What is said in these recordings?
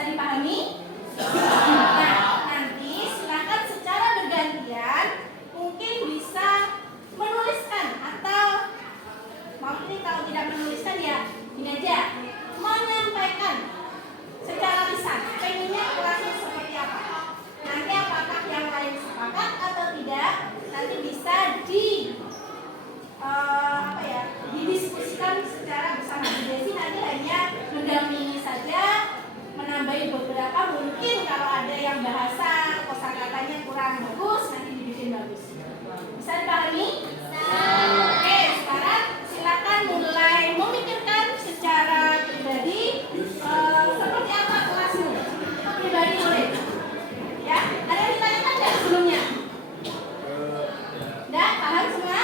Bisa dipahami? Nah, nanti silakan secara bergantian mungkin bisa menuliskan atau mungkin kalau tidak menuliskan ya ini aja, menyampaikan secara lisan pengennya kelasnya seperti apa. Nanti apakah yang lain sepakat atau tidak nanti bisa didiskusikan secara bersama. Jadi nanti hanya mendampingi saja, menambahi beberapa, mungkin kalau ada yang bahasa kosakatanya kurang bagus nanti dibikin bagus. Bisa dipahami? Oke, sekarang silakan mulai memikirkan secara pribadi seperti apa kelasmu. Pribadi boleh. Ya, ada yang ditanyakan nggak sebelumnya? Nggak? Paham semua?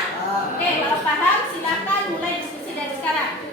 Oke, kalau paham silakan mulai diskusi dari sekarang.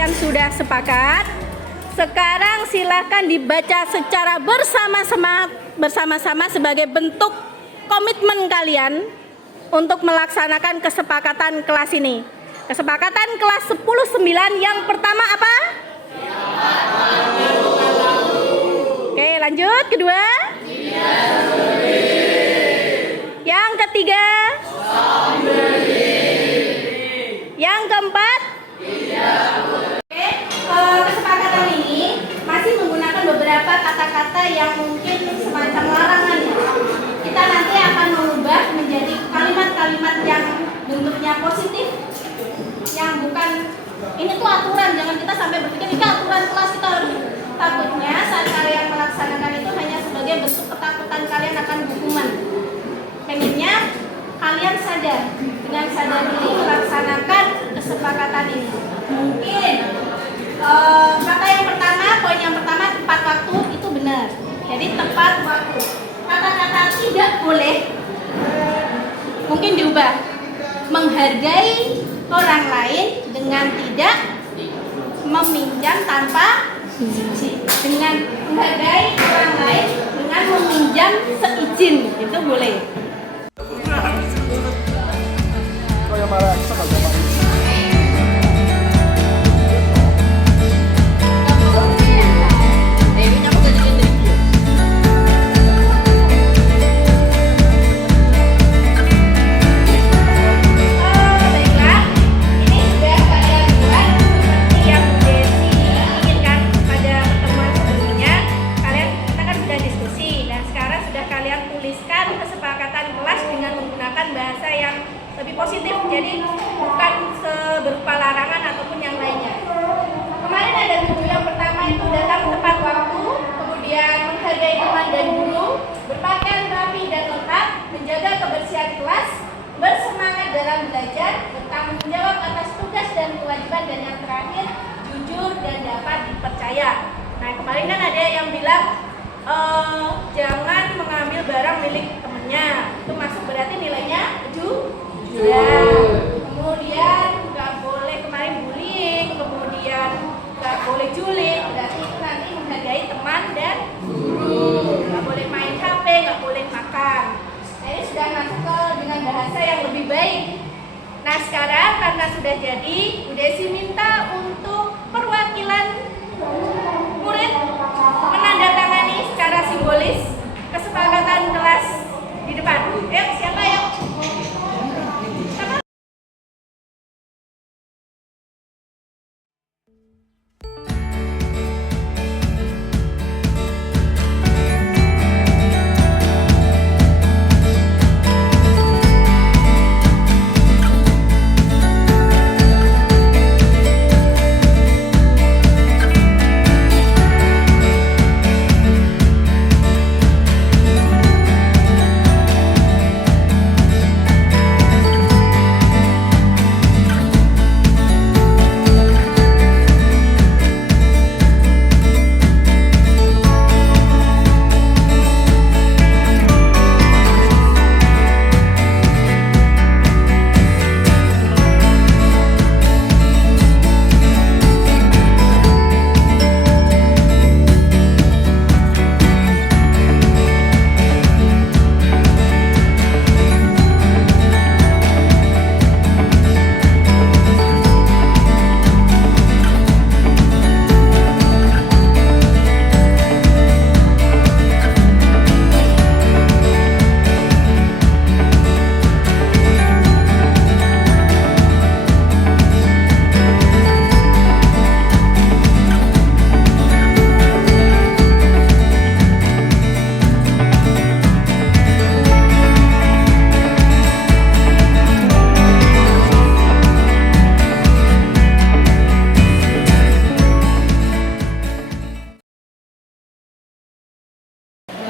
kalian sudah sepakat, sekarang silakan dibaca secara bersama-sama sebagai bentuk komitmen kalian untuk melaksanakan kesepakatan kelas ini. Kesepakatan kelas 10-9 yang pertama apa? Oke, lanjut. Kedua? Yang ketiga? Yang keempat? Oke, kesepakatan ini masih menggunakan beberapa kata-kata yang mungkin semacam larangan ya. Kita nanti akan mengubah menjadi kalimat-kalimat yang bentuknya positif, yang bukan ini tuh aturan. Jangan kita sampai berpikir ini aturan kelas kita harus. Takutnya saat kalian melaksanakan itu hanya sebagai bentuk ketakutan kalian akan hukuman. Pengennya kalian sadar, dengan sadar diri melaksanakan kesepakatan ini. Mungkin kata yang pertama, poin yang pertama, tepat waktu itu benar. Jadi tepat waktu. Kata-kata tidak boleh mungkin diubah. Menghargai orang lain dengan tidak meminjam tanpa izin. Dengan menghargai orang lain dengan meminjam seizin, itu boleh. Lebih positif, jadi bukan berupa larangan ataupun yang lainnya. Kemarin ada tujuh. Yang pertama itu datang tepat waktu, kemudian menghargai teman dan guru, berpakaian rapi dan lengkap, menjaga kebersihan kelas, bersemangat dalam belajar, bertanggung jawab atas tugas dan kewajiban, dan yang terakhir jujur dan dapat dipercaya. Nah, kemarin kan ada yang bilang jangan mengambil barang milik temennya, itu masuk berarti nilainya ya. Kemudian nggak boleh kemarin bullying, kemudian nggak boleh julid, berarti itu nanti menghargai teman dan guru. Nggak boleh main HP, nggak boleh makan. Nah, ini sudah masuk ke dengan bahasa yang lebih baik. Nah, sekarang karena sudah jadi, Bu Desi minta untuk perwakilan murid menandatangani secara simbolis kesepakatan kelas di depan. Ayo, siapa yuk?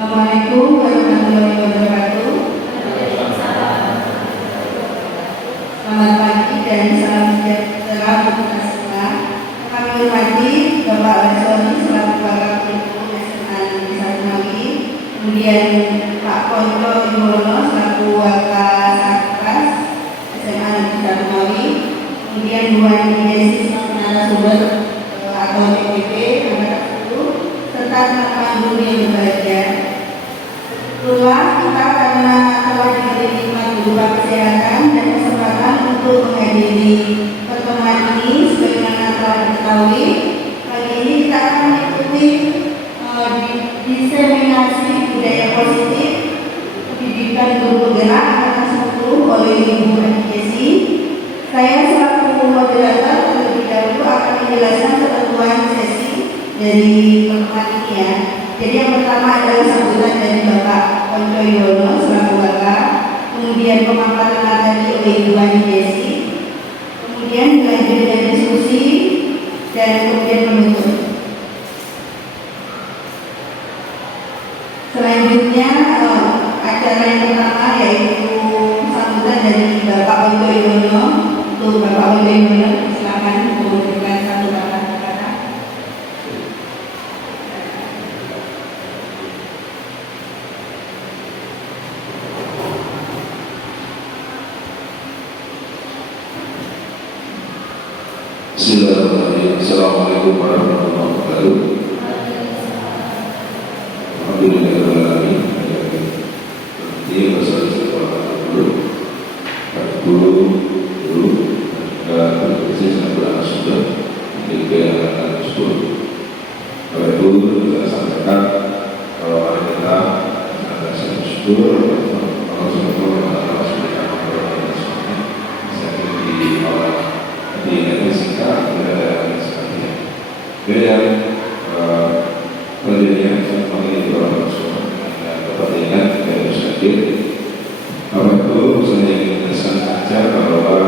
Assalamualaikum warahmatullahi wabarakatuh. Selamat pagi dan salam sejahtera untuk kita semua. Kami hormati Bapak Lasoni selaku Wakil Guru SMA Negeri 1 Ngawi, kemudian Pak Ponto Iwono selaku Wakasatgas SMA Negeri 1 Ngawi, kemudian Bu Ani Desi selaku narasumber atau PPP angkatan 10 serta teman-teman guru yang berbahagia. Kedua, kita karena telah diberi nikmat berupa kesehatan dan kesempatan untuk menghadiri pertemuan ini, sebagaimana telah diketahui, pagi ini kita akan mengikuti diseminasi budaya positif pendidikan guru penggerak angkatan 10 oleh Ibu Andi Jesi. Saya selaku moderator terlebih dahulu akan menjelaskan ketentuan sesi dari pertemuan ini ya. Jadi yang pertama adalah sambutan dari Bapak Konco Yono selaku Bapak, kemudian pemaparan materi oleh Ibu Andi Jesi, kemudian dilanjut dengan diskusi dan kemudian menutup. Selanjutnya acara yang pertama yaitu sambutan dari Bapak Konco Yono. Untuk Bapak Yono, silakan memberikan satu kata-kata. Bismillahirrahmanirrahim. Assalamualaikum warahmatullahi wabarakatuh. Alhamdulillahirrahmanirrahim. Ini masalah dulu. Guru dan berkhusus anak sudah menjadi anak sekolah. Oleh itu kita sampaikan kalau kita ada satu sekolah kalau sekolah ada sekolah saya di awal di Indonesia ada sekalian. Kemudian pendidikan sama itu orang sekolah kepentingan dari sekalian. Oleh itu saya ingin menjelaskan saja bahwa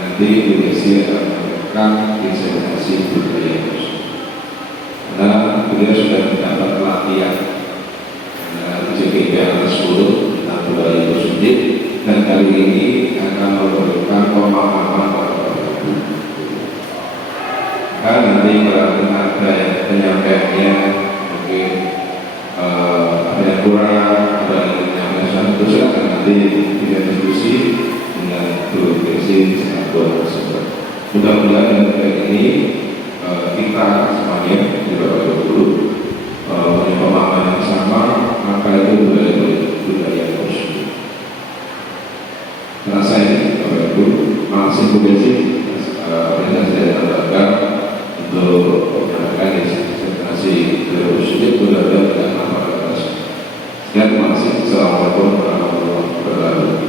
nanti Indonesia akan melakukan diseminasi budaya karena beliau sudah mendapat pelatihan JPK anak 10 tentang budaya positif dan kali ini akan memberikan pemahaman kepada guru. Kan nanti kalau ada penyampaiannya mungkin ada yang kurang, ada yang menyampaikan itu silahkan nanti kita diskusi dengan guru direksi sekolah tersebut. Mudah-mudahan dari ini kita semuanya di Bapak Guru punya pemahaman yang sama, maka itu budaya positif. Karena saya Bapak Guru masih berhasil organisasi dan lembaga untuk menggunakan diseminasi budaya positif mudah-mudahan tidak manfaat. Sekian, terima kasih. Assalamualaikum warahmatullahi wabarakatuh.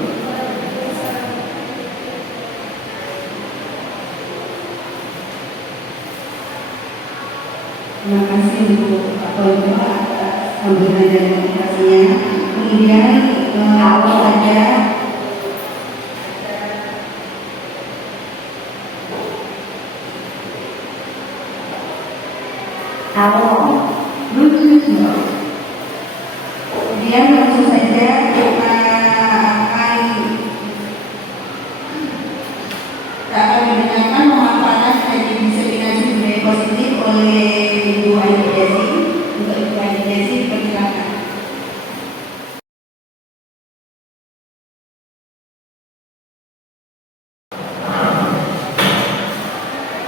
Terima kasih untuk Pak Konco atas sambutan dan motivasinya. Kemudian awal saja kemudian langsung saja kita akan mendengarkan pemaparan dari diseminasi budaya positif oleh Ibu Andi Jesi. Untuk Ibu Andi Jesi, persilakan.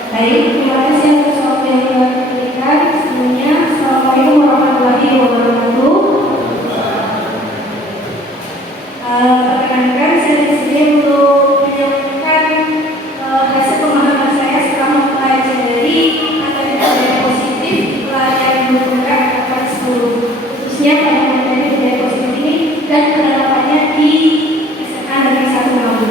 Baik, terima kasih atas waktu yang telah diberikan. Sebelumnya, Assalamualaikum warahmatullahi wabarakatuh. Perkenankan saya di sini untuk menyampaikan hasil pemahaman saya setelah mempelajari materi budaya positif pelajaran guru penggerak angkatan 10, khususnya pada materi budaya positif ini dan penerapannya di SMA Negeri 1 Ngawi.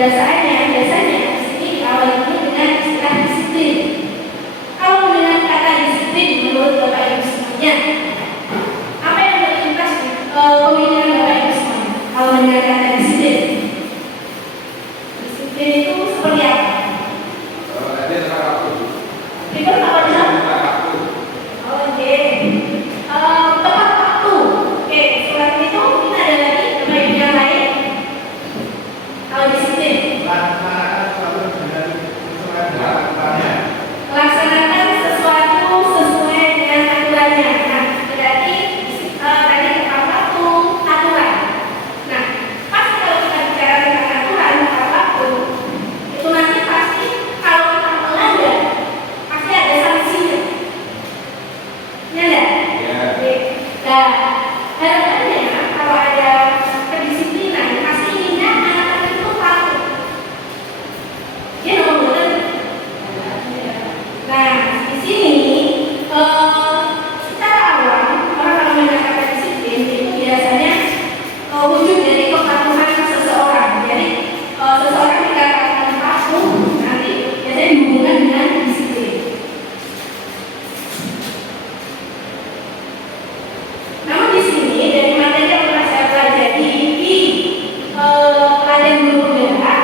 biasanya di sini diawali dulu dengan istilah disiplin. Kalau dengan kata disiplin menurut Bapak Ibu semuanya, apa yang terlintas di pemikiran Bapak Ibu semuanya? Kalau mendengar kata disiplin, disiplin itu seperti apa? Itu apa dia? Oke. Tepat waktu. Oke, selain itu kita ada lagi Bapak Ibu yang lain. Kalau disiplin, laksanakan sesuatu sesuai dengan aturannya. Nah, berarti tadi tepat waktu, aturan. Nah, pasti kalau kita bicara tentang aturan, tepat waktu, itu nanti pasti kalau kita melanggar, pasti ada sanksinya. Ya enggak? Oke. Nah, harapannya kalau ada kedisiplinan, pastinya anak-anak itu patuh. Ya dong, betul. Nah, di sini secara awal orang kalau mendengar kata disiplin itu biasanya wujud dari kepatuhan seseorang. Jadi seseorang dikatakan patuh nanti biasanya dihubungkan dengan disiplin. Namun di sini dari materi yang pernah saya pelajari di pelajaran guru penggerak,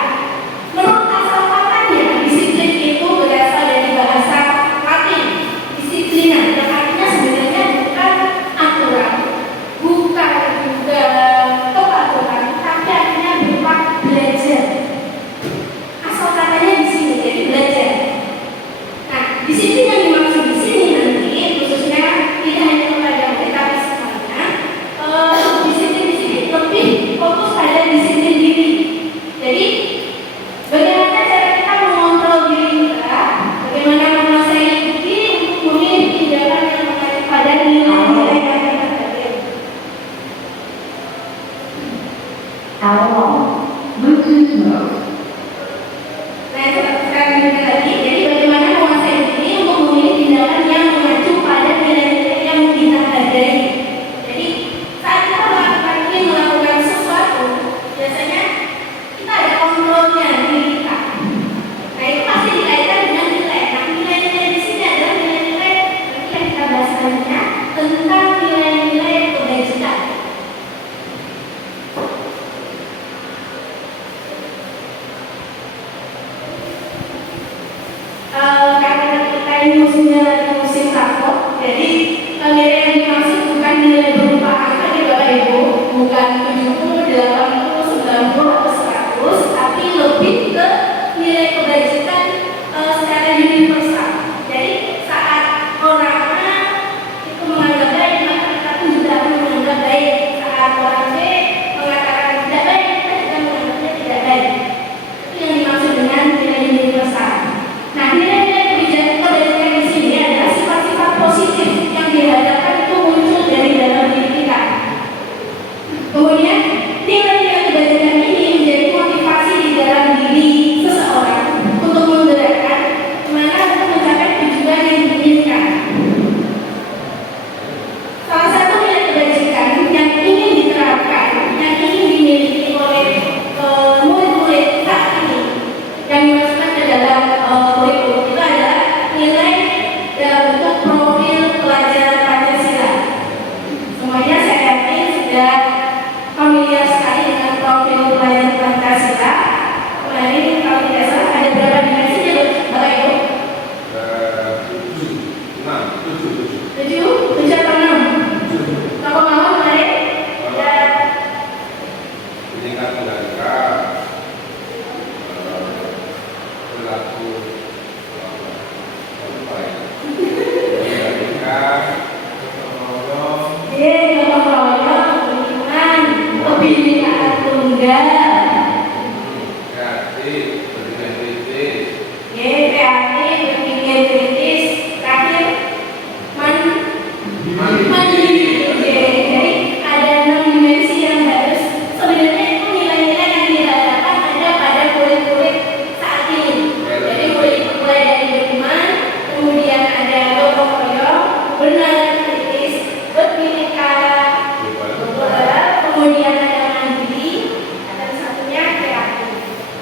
menurut asal katanya disiplin itu berasal dari bahasa Latin disiplina, yang artinya sebenarnya bukan aturan, bukan juga kepatuhan, tapi artinya berupa belajar. Asal katanya di sini jadi belajar. Nah, disiplin yang dimaksud di sini nanti khususnya tidak hanya kepada murid tapi semuanya. Disiplin di sini lebih fokus pada disiplin diri. Jadi bagaimana cara kita mengontrol diri kita, bagaimana menguasai diri untuk memilih tindakan yang mengacu pada nilai-nilai yang kita hargai. Nah, itu sekarang kita lagi. Jadi bagaimana menguasai diri untuk memilih tindakan yang mengacu pada nilai-nilai yang kita hargai. Jadi saat kita melakukan sesuatu, biasanya kita ada kontrolnya diri kita. Nah, itu pasti dikaitkan dengan nilai. Nah, nilai-nilai di sini adalah nilai-nilai yang kita bahas selanjutnya tentang nilai-nilai kebajikan. Karena kita ini musimnya lagi musim rapot, jadi nilai yang dimaksud bukan nilai berupa angka ya Bapak Ibu, bukan 70, 80, 90 atau 100, tapi lebih ke nilai kebajikan secara universal. Jadi saat orang A itu menganggap baik, maka kita pun juga akan menganggap baik. Saat orang B mengatakan tidak baik, kita juga menganggapnya tidak baik. Itu yang dimaksud dengan nilai universal. Nah, nilai-nilai kebajikan di sini adalah sifat-sifat positif yang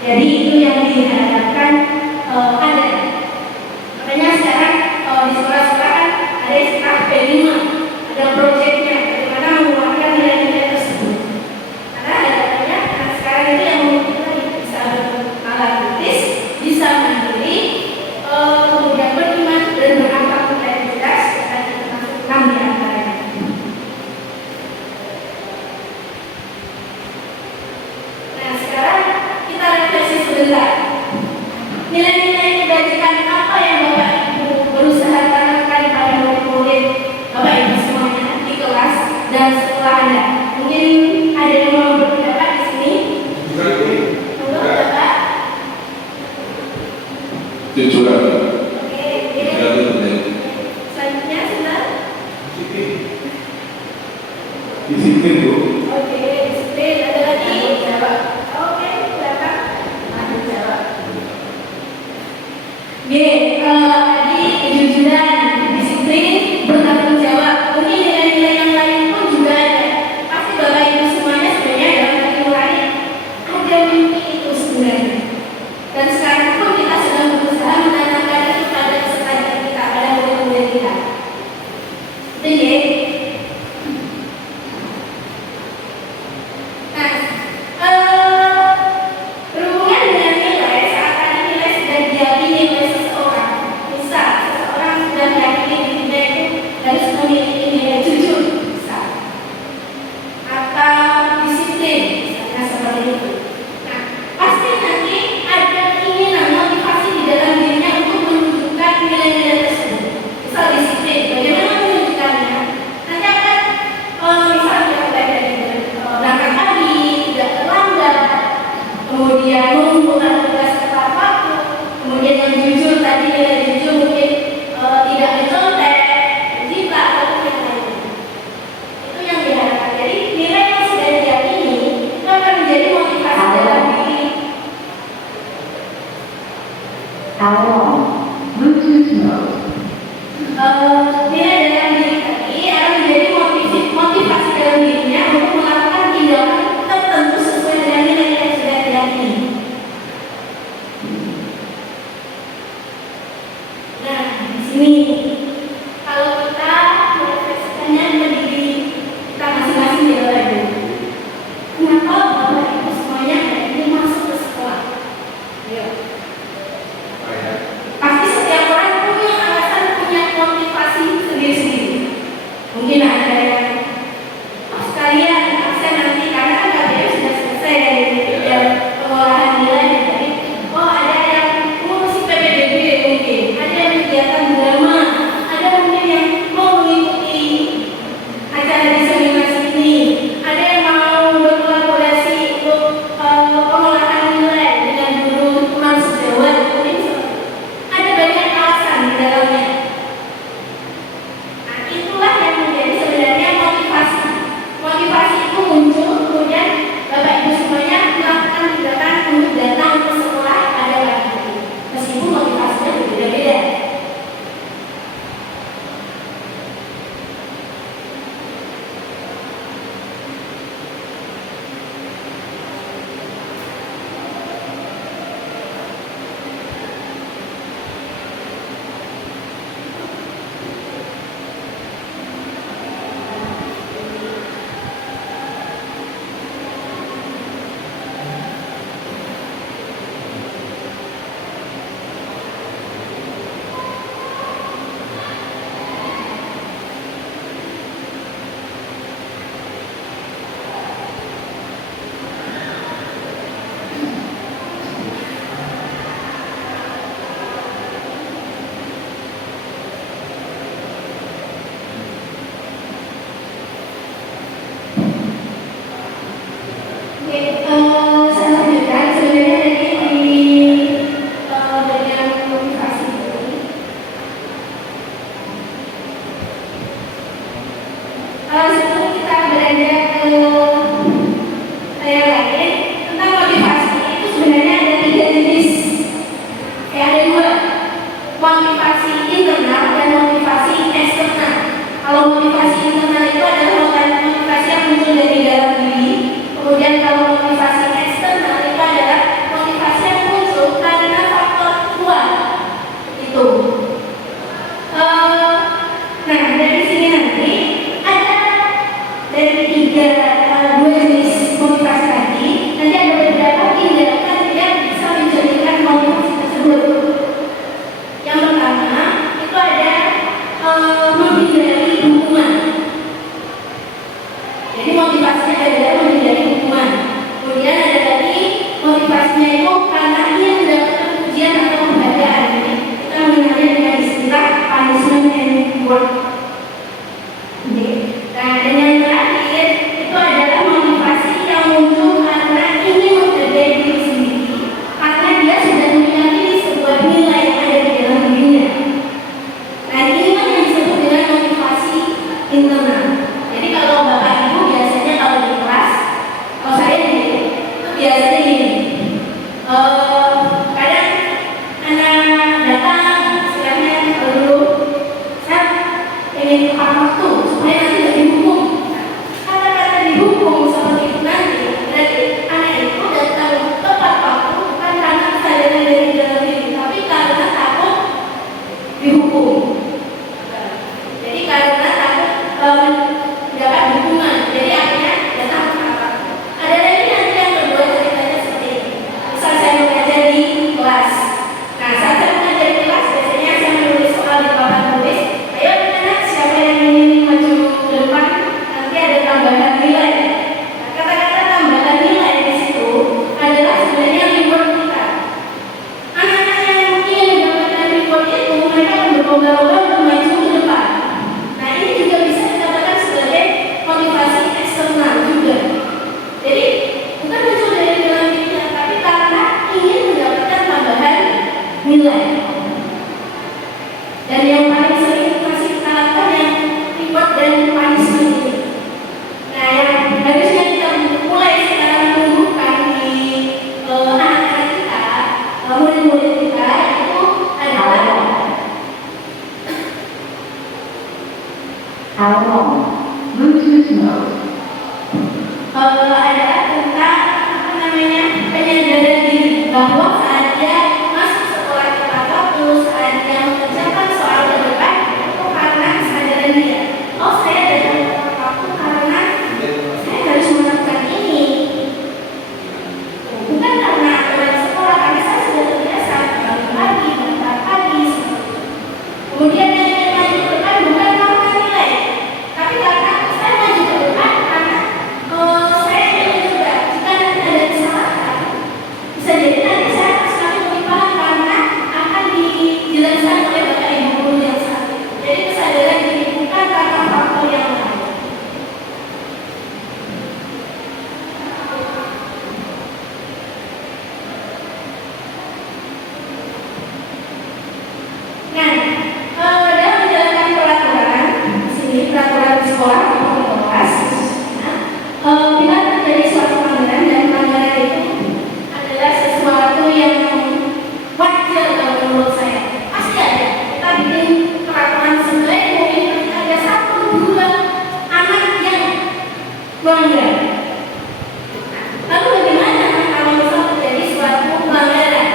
Jadi itu yang diharapkan ada. Makanya sekarang di sekolah-sekolah kan ada istilah P5, ada proyeknya, bagaimana mengeluarkan nilai-nilai tersebut. Karena harapannya anak sekarang itu yang memiliki bisa bernalar kritis, bisa mandiri, kemudian beriman dan berakhlak integritas, dan termasuk 6 di antaranya. Nah sekarang kita refleksi sebentar. Nilai-nilai kebajikan apa yang Bapak Ibu berusaha tanamkan pada murid-murid Bapak Ibu semuanya di kelas dan sekolah Anda? Mungkin ada yang mau berpendapat di sini? Monggo Bapak. Tujuan. Oke. Selanjutnya sebentar. Disiplin Bu. Oke, disiplin. Ada lagi? Jawab. Oke, Bapak. Lanjut jawab. Tadi kejujuran, disiplin, bertanggung jawab. Mungkin nilai-nilai yang lain pun juga ada. Pasti Bapak Ibu semuanya sebenarnya dalam hati nurani ada mimpi itu sebenarnya. Dan sekarang pun kita sedang berusaha menanamkan itu pada peserta kita, pada murid-murid kita. Itu ya. Berhubungan dengan nilai, saat tadi nilai sudah diyakini oleh seseorang. Misal, seseorang sudah diyakini dirinya itu harus memiliki nilai jujur, misal, atau disiplin, misalnya seperti itu. Nah, itu karena ingin mendapatkan pujian atau penghargaan. Kita mengenalnya dengan istilah punishment and reward. Nah, dan yang terakhir itu adalah motivasi yang muncul karena ingin menghargai diri sendiri, karena dia sudah meyakini sebuah nilai yang ada di dalam dirinya. Nah, inilah yang disebut dengan motivasi internal. Jadi kalau Bapak Ibu biasanya kalau di kelas, kalau saya itu biasanya gini, kadang anak datang istilahnya dulu, saya ingin tepat waktu supaya nanti tidak dihukum. Kata-kata dihukum seperti itu nanti berarti anak itu datang tepat waktu bukan karena kesadaran dari dalam diri, tapi karena takut dihukum. Jadi karena takut mendapat hukuman, jadi akhirnya datang tepat. Ada lagi nanti yang kedua ceritanya seperti ini. Misal saya mengajar di kelas. Nah, saat saya mengajar di kelas biasanya saya menulis soal di papan tulis. Ayo anak, siapa yang ingin maju ke depan? Nanti ada tambahan nilai. Nah, kata-kata tambahan nilai di situ adalah sebenarnya reward kita. Anak-anak yang ingin mendapatkan reward itu mereka akan berlomba-lomba untuk maju ke depan. Nah, ini juga bisa dikatakan sebagai motivasi eksternal juga. Jadi bukan muncul dari dalam dirinya, tapi karena ingin mendapatkan tambahan nilai. Dan yang paling sering masih kita lakukan yang reward dan punishment ini. Nah, yang harusnya kita mulai sekarang tumbuhkan di anak-anak kita, murid-murid kita itu adalah Bluetooth mode. adalah tentang penyadaran diri bahwa saat dia masuk sekolah tepat waktu, saat dia mengerjakan soal terdepan itu karena kesadaran dia. Oh, saya datang tepat waktu karena saya harus melakukan ini. Bukan karena aturan sekolah, karena saya sudah terbiasa bangun pagi, berangkat pagi. Kemudian yang ingin maju ke depan bukan karena nilai, tapi karena saya maju ke depan karena saya ingin juga jika nanti ada kesalahan bisa jadi nanti saya akan semakin menyimpang karena akan dijelaskan oleh Bapak Ibu guru yang saat itu. Jadi kesadaran diri bukan karena faktor yang lain. Nah, dalam menjalankan peraturan di sini, peraturan di sekolah atau di kelas, bila terjadi suatu pelanggaran dan pelanggaran itu adalah sesuatu yang wajar kalau menurut saya. Pasti ada. Kita bikin peraturan sebenarnya mungkin ketika ada 1-2 anak yang melanggar. Lalu bagaimana kalau misal terjadi suatu pelanggaran?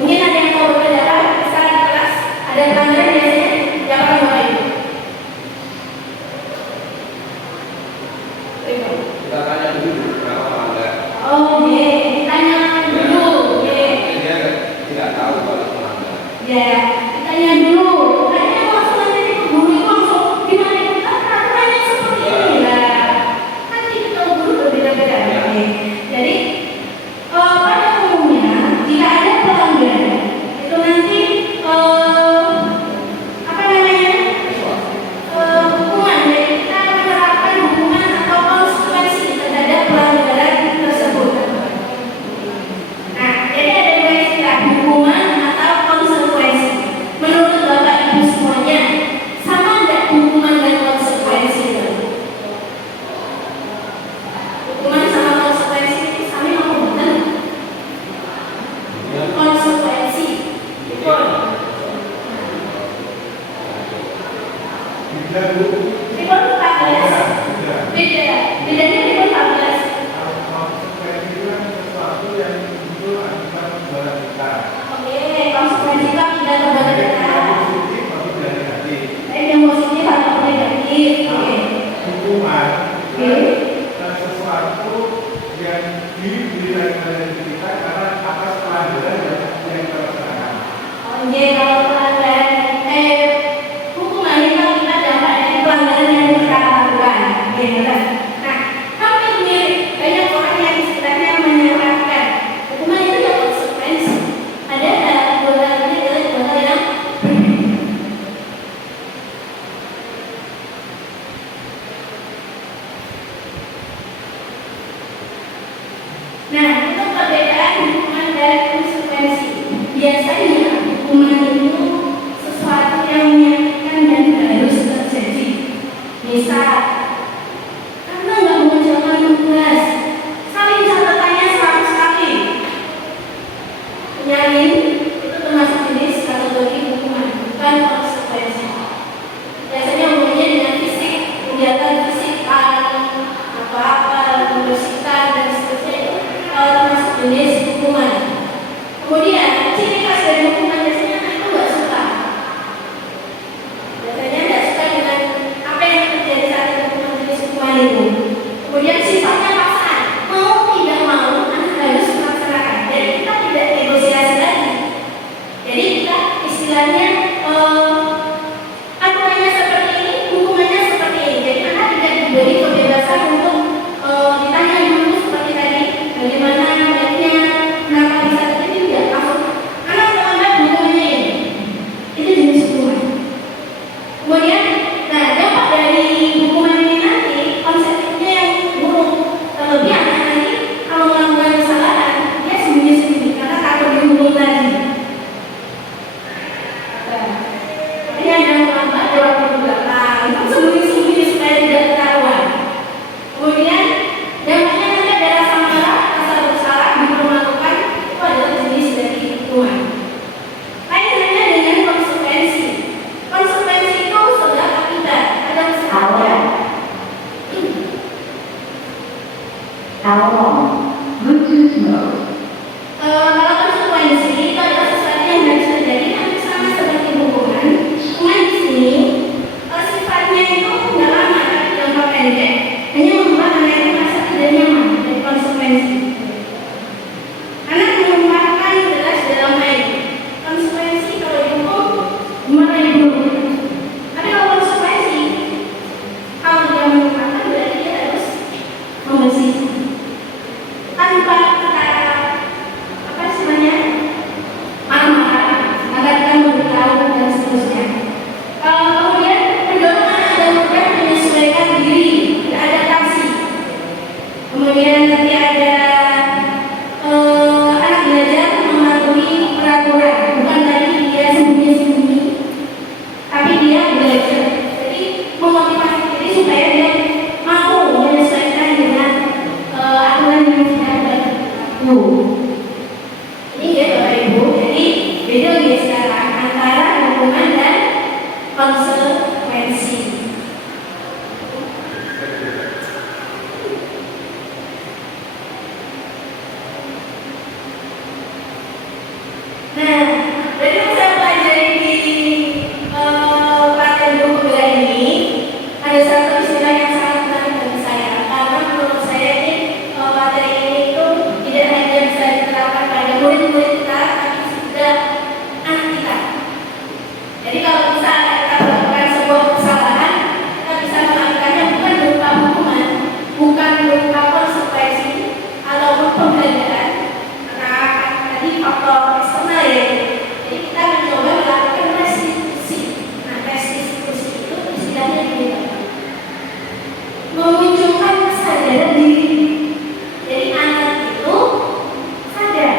Mungkin ada yang tahu beberapa besar di kelas ada pelanggaran biasanya siapa yang mulai? Kita tanya dulu kenapa melanggar. Oh, iya, ditanya dulu. Iya. Dia tidak tahu kalau melanggar. Ya, ditanya dulu. Kayaknya langsung nanti ke guru itu langsung gimana kita peraturannya seperti ini lah. Nanti kita guru berbeda-beda. Oke. Jadi pada umumnya jika ada pelanggaran itu nanti hukuman. Jadi kita menerapkan hukuman atau konsekuensi terhadap pelanggaran tersebut. Nah, jadi ada 2 istilah, hukuman atau konsekuensi. Menurut Bapak Ibu semuanya, sama nggak hukuman dan konsekuensi itu? Hukuman sama konsekuensi itu sama apa bukan? Konsekuensi itu Ribon 14. Beda ya? Bedanya Ribon 14. Oke, konsekuensi itu akibat perbuatan kita. Yang positif atau negatif. Oke. Hukuman Oke. sesuatu yang diberikan kepada kita karena atas pelanggaran yang kita laksanakan. Oke, kalau pelanggaran hukuman itu kita dapat dari Kemudian ciri khas dari hukuman biasanya anak itu nggak suka. Biasanya nggak suka dengan apa yang terjadi saat hukuman itu. Kemudian sifatnya paksaan, mau tidak mau anak harus melaksanakan. Jadi kita tidak negosiasi lagi. Jadi kita istilahnya aturannya seperti ini, hukumannya seperti ini. Jadi anak tidak diberi kebebasan untuk ditanya dulu seperti tadi, bagaimana baiknya, kenapa bisa terjadi, tidak langsung anak melanggar hukumannya ini. Itu jenis hukuman. Kemudian, nah dampak dari hukuman ini nanti konsepnya yang buruk. Terlebih anak nanti kalau melakukan kesalahan dia sembunyi-sembunyi karena takut dihukum lagi. Ini ada lambat jawab di belakang, sembunyi-sembunyi supaya tidak ketahuan. Kemudian dampaknya nanti ada rasa marah, rasa bersalah, belum melakukan, itu adalah jenis dari hukuman. Lain halnya dengan konsekuensi. Konsekuensi itu sudah akibat, ada kesalahan. Bluetooth mode. Kalau konsekuensi itu adalah sesuatu yang harus terjadi, tapi sama seperti hukuman. Hukuman di sini sifatnya itu nggak lama, tapi jangka pendek, hanya membuat anak itu merasa tidak nyaman dari konsekuensi. Anak menumpahkan gelas dalam air. Konsekuensi kalau dihukum dimarahin dulu. Tapi kalau konsekuensi, kalau dia menumpahkan berarti dia harus membersihkan tanpa apa istilahnya marah-marah agar kita memberitahu dan seterusnya. Kemudian mendorong anak dan mudah menyesuaikan diri, beradaptasi. Kemudian nanti ada anak belajar mematuhi peraturan, bukan lagi dia sembunyi-sembunyi, tapi dia belajar. Jadi memotivasi diri supaya dia mau menyesuaikan dengan aturan yang sudah berlaku. Ini ya Bapak Ibu, jadi beda ya sekarang antara hukuman dan konsekuensi. Nah, dari yang saya pelajari di pelatihan guru bela ini, ada satu istilah yang sangat menarik bagi saya, karena menurut saya ini materi ini itu tidak hanya bisa diterapkan pada murid-murid kita, tapi juga anak kita. Jadi kalau bisa kita melakukan sebuah kesalahan, kita bisa melakukannya bukan berupa hukuman, bukan berupa konsekuensi ataupun pembelajaran, karena tadi faktor eksternal ya. Jadi kita mencoba melakukan restitusi. Nah, restitusi itu istilahnya begini, memunculkan kesadaran diri. Jadi anak itu sadar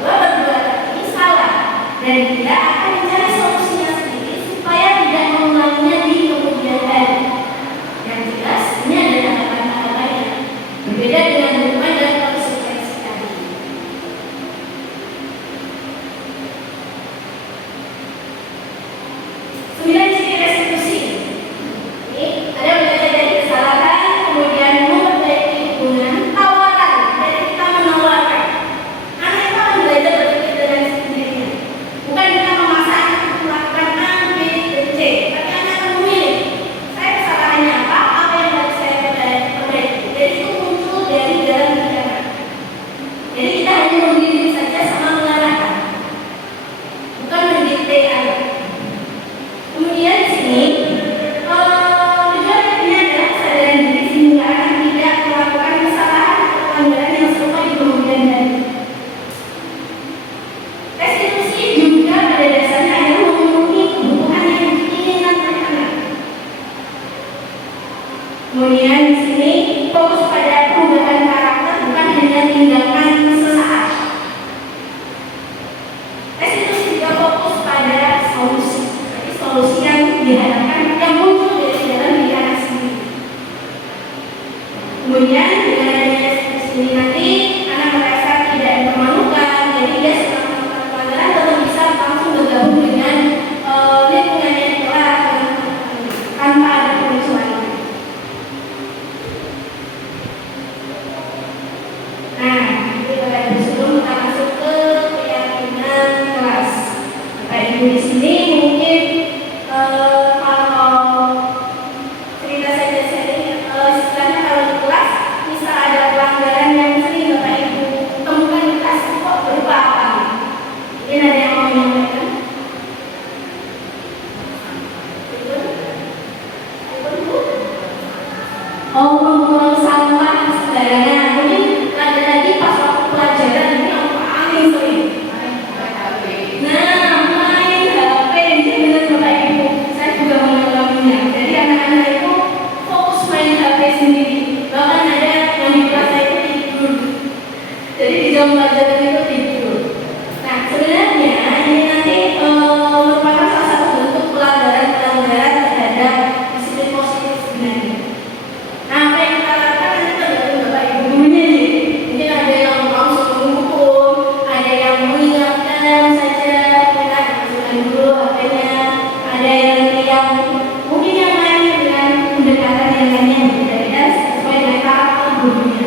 bahwa perbuatan ini salah dan dia akan mencari solusinya sendiri supaya tidak mengulanginya di kemudian hari. Yang jelas ini ada tanggapan-tanggapannya berbeda dengan hukuman dan konsekuensi tadi. Kemudian ciri restitusi. Ini ada belajar dari kesalahan, kemudian memperbaiki hubungan, tawaran, dari kita menawarkan. Anak itu akan belajar berpikir dengan sendirinya. Bukan kita memaksa anak untuk melakukan A, B, dan C, tapi anak akan memilih. Saya kesalahannya apa yang harus saya perbaiki. Jadi itu muncul dari dalam pikiran. Jadi kita hanya memilih saja sama mengarahkan, bukan mendikte anak. Kemudian di sini tujuannya adalah kesadaran diri sehingga anak tidak melakukan kesalahan atau pelanggaran yang serupa di kemudian hari. Restitusi juga pada dasarnya adalah memenuhi kebutuhan yang diinginkan oleh anak. Kemudian di sini fokus pada perubahan karakter, bukan hanya tindakan sesaat. jam pelajaran itu tidur. Nah, sebenarnya ini nanti merupakan salah satu bentuk pelanggaran terhadap disiplin positif sebenarnya. Nah, apa yang kita lakukan nanti tergantung Bapak Ibu gurunya nih. Mungkin ada yang langsung menghukum, ada yang mengingatkan saja, kita masukan dulu HP-nya, ada yang mungkin yang lain dengan pendekatan yang lainnya berbeda sesuai dengan karakter gurunya.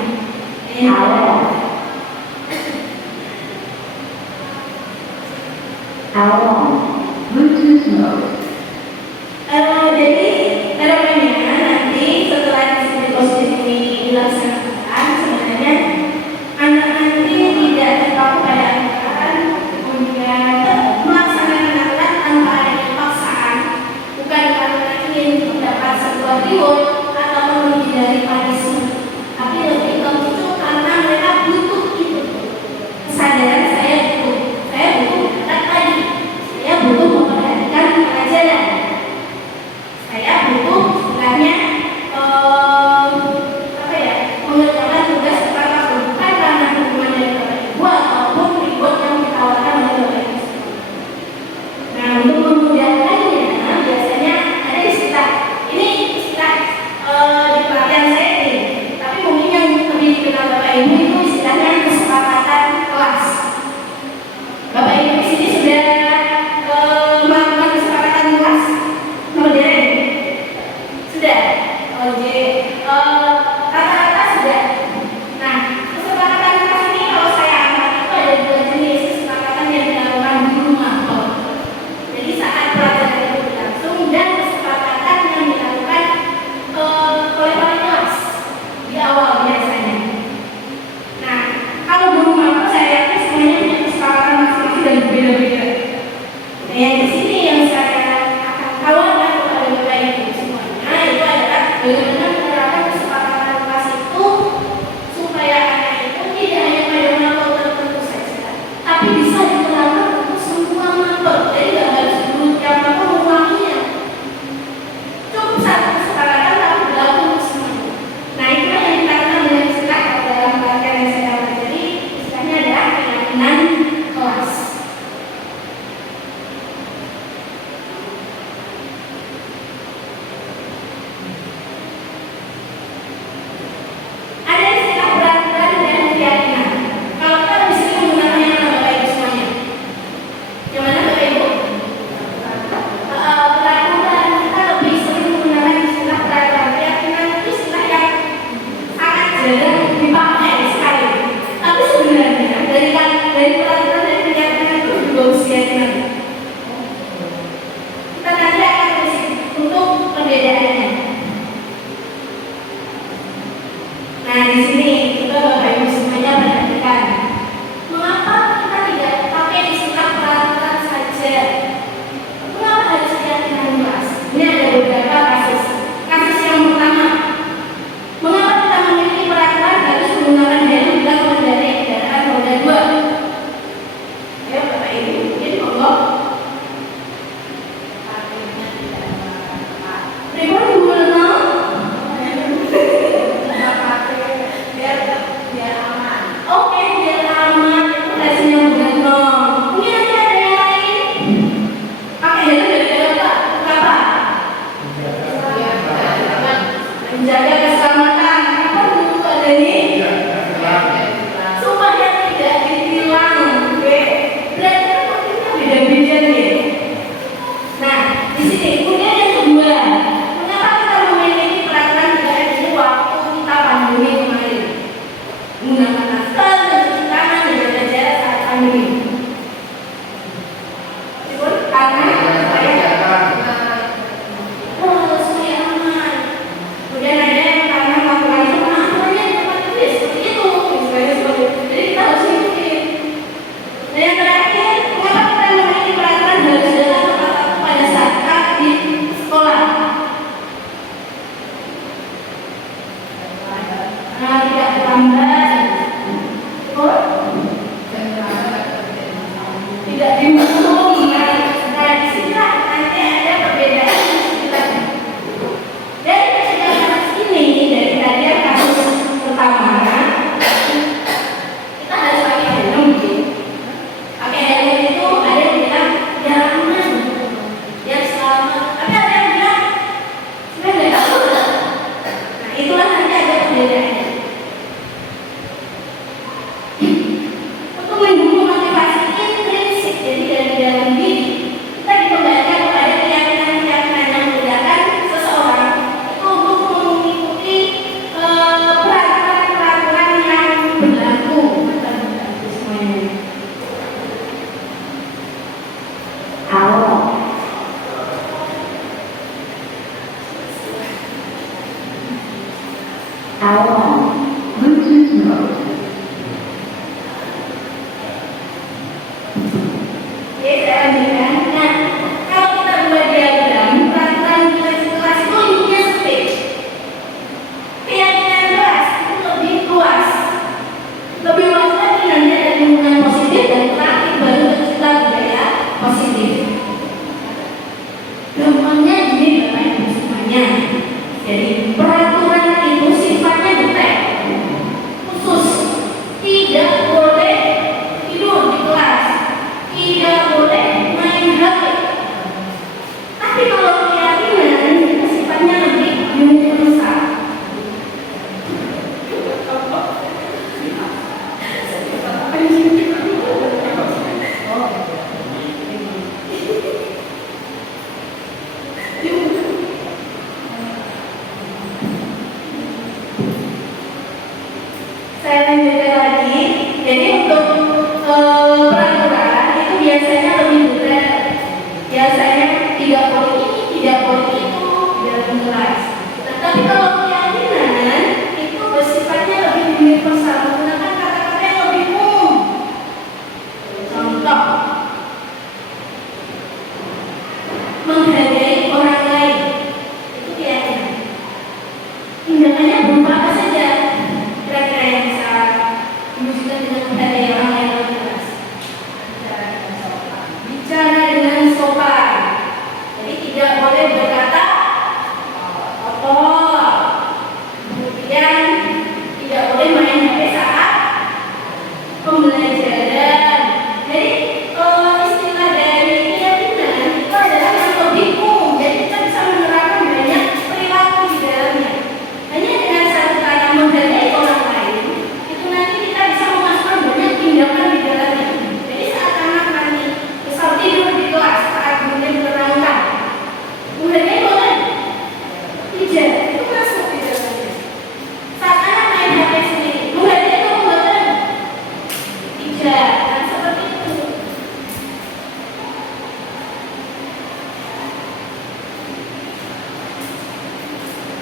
Bluetooth mode. Jadi harapannya nanti setelah disiplin positif ini dilaksanakan, sebenarnya anak nanti tidak terpaku pada aturan, kemudian melaksanakan aturan tanpa adanya paksaan, bukan karena ingin mendapat sebuah reward atau menghindari punishment, tapi lebih ke itu karena mereka butuh itu. Kesadaran saya butuh berangkat tadi, saya butuh memperhatikan pelajaran, saya butuh istilahnya mengerjakan tugas tepat waktu, bukan karena dukungan dari Bapak Ibu ataupun reward yang ditawarkan oleh Bapak Ibu. Nah, untuk memudahkannya biasanya ada istilah, ini istilah di pelatihan saya ini, tapi mungkin yang lebih dikenal Bapak Ibu itu istilahnya kesepakatan kelas. Bapak Ibu di sini sudah melakukan kesepakatan kelas modern? Sudah? Rata-rata sudah. Nah, kesepakatan kelas ini kalau saya amati itu ada dua jenis. Kesepakatan yang dilakukan di rumah. Jadi saat pelajaran itu berlangsung, dan kesepakatan yang dilakukan oleh wali kelas di awal biasanya. Nah, kalau di rumah saya yakin semuanya punya kesepakatan masing-masing dan berbeda-beda. Nah, yang di sini yang saya akan tawarkan kepada Bapak Ibu semuanya itu adalah bagaimana menerapkan kesepakatan kelas itu supaya anak itu tidak hanya pada materi tertentu saja, tapi bisa diterapkan untuk semua materi. Jadi nggak harus dulu yang apa mengulanginya. Cukup satu kesepakatan tapi berlaku untuk semuanya. Nah, itulah yang kita kenal dengan istilah dalam pelatihan yang saya pelajari, istilahnya adalah keyakinan kelas. Ada istilah peraturan dan keyakinan. Kalau kita di sini menggunakan yang mana Bapak Ibu semuanya? Yang mana Bapak Ibu? Peraturan, kita lebih sering menggunakan istilah peraturan. Keyakinan itu istilah yang sangat jarang dipakai sekali. Tapi sebenarnya dari peraturan dan keyakinan itu juga keyakinan. Kita nanti akan bersih untuk perbedaannya. Nah, di sini juga Bapak Ibu semuanya perhatikan. Mengapa kita tidak pakai istilah peraturan saja? Mengapa harus keyakinan kelas? Ini ada beberapa kasus. Kasus yang pertama, mengapa kita memiliki peraturan harus menggunakan helm bila mengendarai kendaraan roda 2? Ayo Bapak Ibu, mungkin monggo. Ribut guna biar aman. Oke, biar aman. Itu hasilnya benar. Mungkin nanti ada yang lain. Pakai helm dari apa? Apa? Menjaga keselamatan. Apa dulu ada ini? Supaya tidak ditilang. Oke. Berarti kan motifnya beda-beda nih. Nah, di sini kemudian yang kedua, mengapa kita memiliki peraturan 3M ini waktu kita pandemi kemarin? Menggunakan masker, mencuci tangan, dan jaga jarak saat pandemi. Karena supaya aman. Kemudian ada yang karena melakukan itu aturannya di tempat itu ya seperti itu, misalnya seperti itu. Jadi kita harus ikutin. Dan yang terakhir, mengapa kita memiliki peraturan harus datang tepat waktu pada saat di sekolah? Tidak terlambat, tidak dihukum. Nah, di sini nanti ada perbedaan istilahnya. Dari persidangan ini, dari tadi yang kasus pertama, kita harus pakai Awal Bluetooth mode. Oke, saya lanjutkan. Nah, kalau kita buat diagram, peraturan durasi kelas itu intinya seperti keyakinan kelas itu lebih luas lagi nanti ada lingkungan positif dan terakhir baru tercipta budaya positif. Gampangnya gini Bapak Ibu semuanya. Jadi peraturan itu sifatnya detail, khusus, tidak boleh tidur di kelas, tidak boleh main HP. Tapi kalau keyakinan itu sifatnya lebih universal. Saya lanjutkan lagi. Jadi untuk peraturan itu biasanya lebih detail. Biasanya tidak boleh ini, tidak boleh itu dalam kelas. Nah, tapi kalau keyakinan itu bersifatnya lebih universal, menggunakan kata-kata yang lebih umum. Contoh, menghargai orang lain itu keyakinan. Tindakannya berupa apa saja? Kira-kira yang bisa diwujudkan dengan menghargai orang lain dalam kelas. Bicara dengan sopan. Jadi tidak boleh berkata kotor. Kemudian tidak boleh main HP saat pembelajaran. Jadi istilah dari keyakinan itu adalah yang lebih umum. Jadi kita bisa menerapkan banyak perilaku di dalamnya. Hanya dengan satu kata menghargai orang lain, itu nanti kita bisa memasukkan banyak tindakan di dalamnya. Jadi saat anak nanti misal tidur di kelas saat kemudian menerangkan, menghargai boleh? Tidak, itu masuk di dalamnya. Saat anak main HP sendiri, menghargai itu boleh? Tidak, kan seperti itu.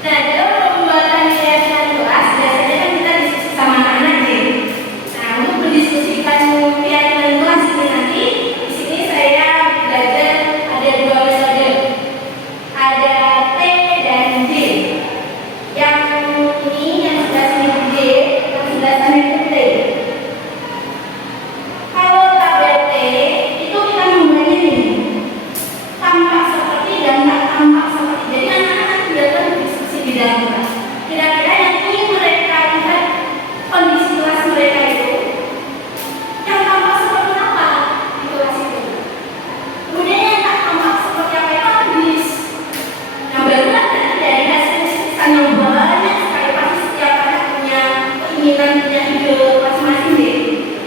Nah, dalam pembuatan keyakinan kelas, biasanya kan kita diskusi sama anak-anak ya. Nah, untuk mendiskusikan keyakinan kelas ini nanti, di sini saya belajar ada dua metode, ada T dan D. Yang ini yang sebelah sini D, yang sebelah sana itu T. Kalau tabel T itu kita membuatnya ini tampak seperti dan tak tampak seperti. Jadi anak-anak tidak berdiskusi di dalam kelas. Kira-kira yang ingin mereka lihat kondisi kelas mereka itu yang tampak seperti apa di kelas itu. Kemudian yang tak tampak seperti apa itu tulis. Nah, baru nanti dari hasil tulisan yang banyak sekali, pasti setiap anak punya keinginan, punya ide masing-masing deh.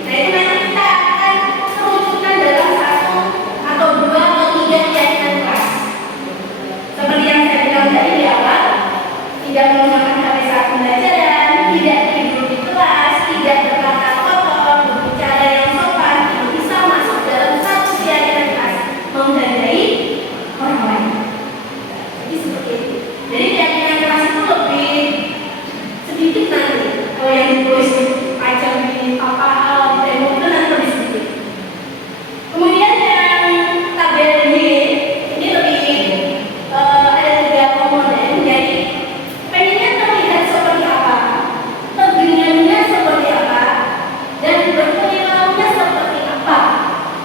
Nah, itu nanti kita akan merumuskan dalam satu atau dua atau tiga keyakinan kelas. Seperti yang saya bilang tadi di awal, tidak menggunakan HP saat pembelajaran, tidak tidur di kelas, tidak berkata kotor, berbicara yang sopan, itu bisa masuk dalam satu keyakinan kelas, menghargai orang lain. Jadi seperti itu. Jadi keyakinan kelas itu lebih sedikit nanti. Kalau yang ditulis aja di apa di tembok itu nanti lebih sedikit. Kemudian yang tabel D ini lebih ada tiga komponen. Jadi pengennya terlihat seperti apa, terbingungannya seperti apa, dan berperilakunya seperti apa.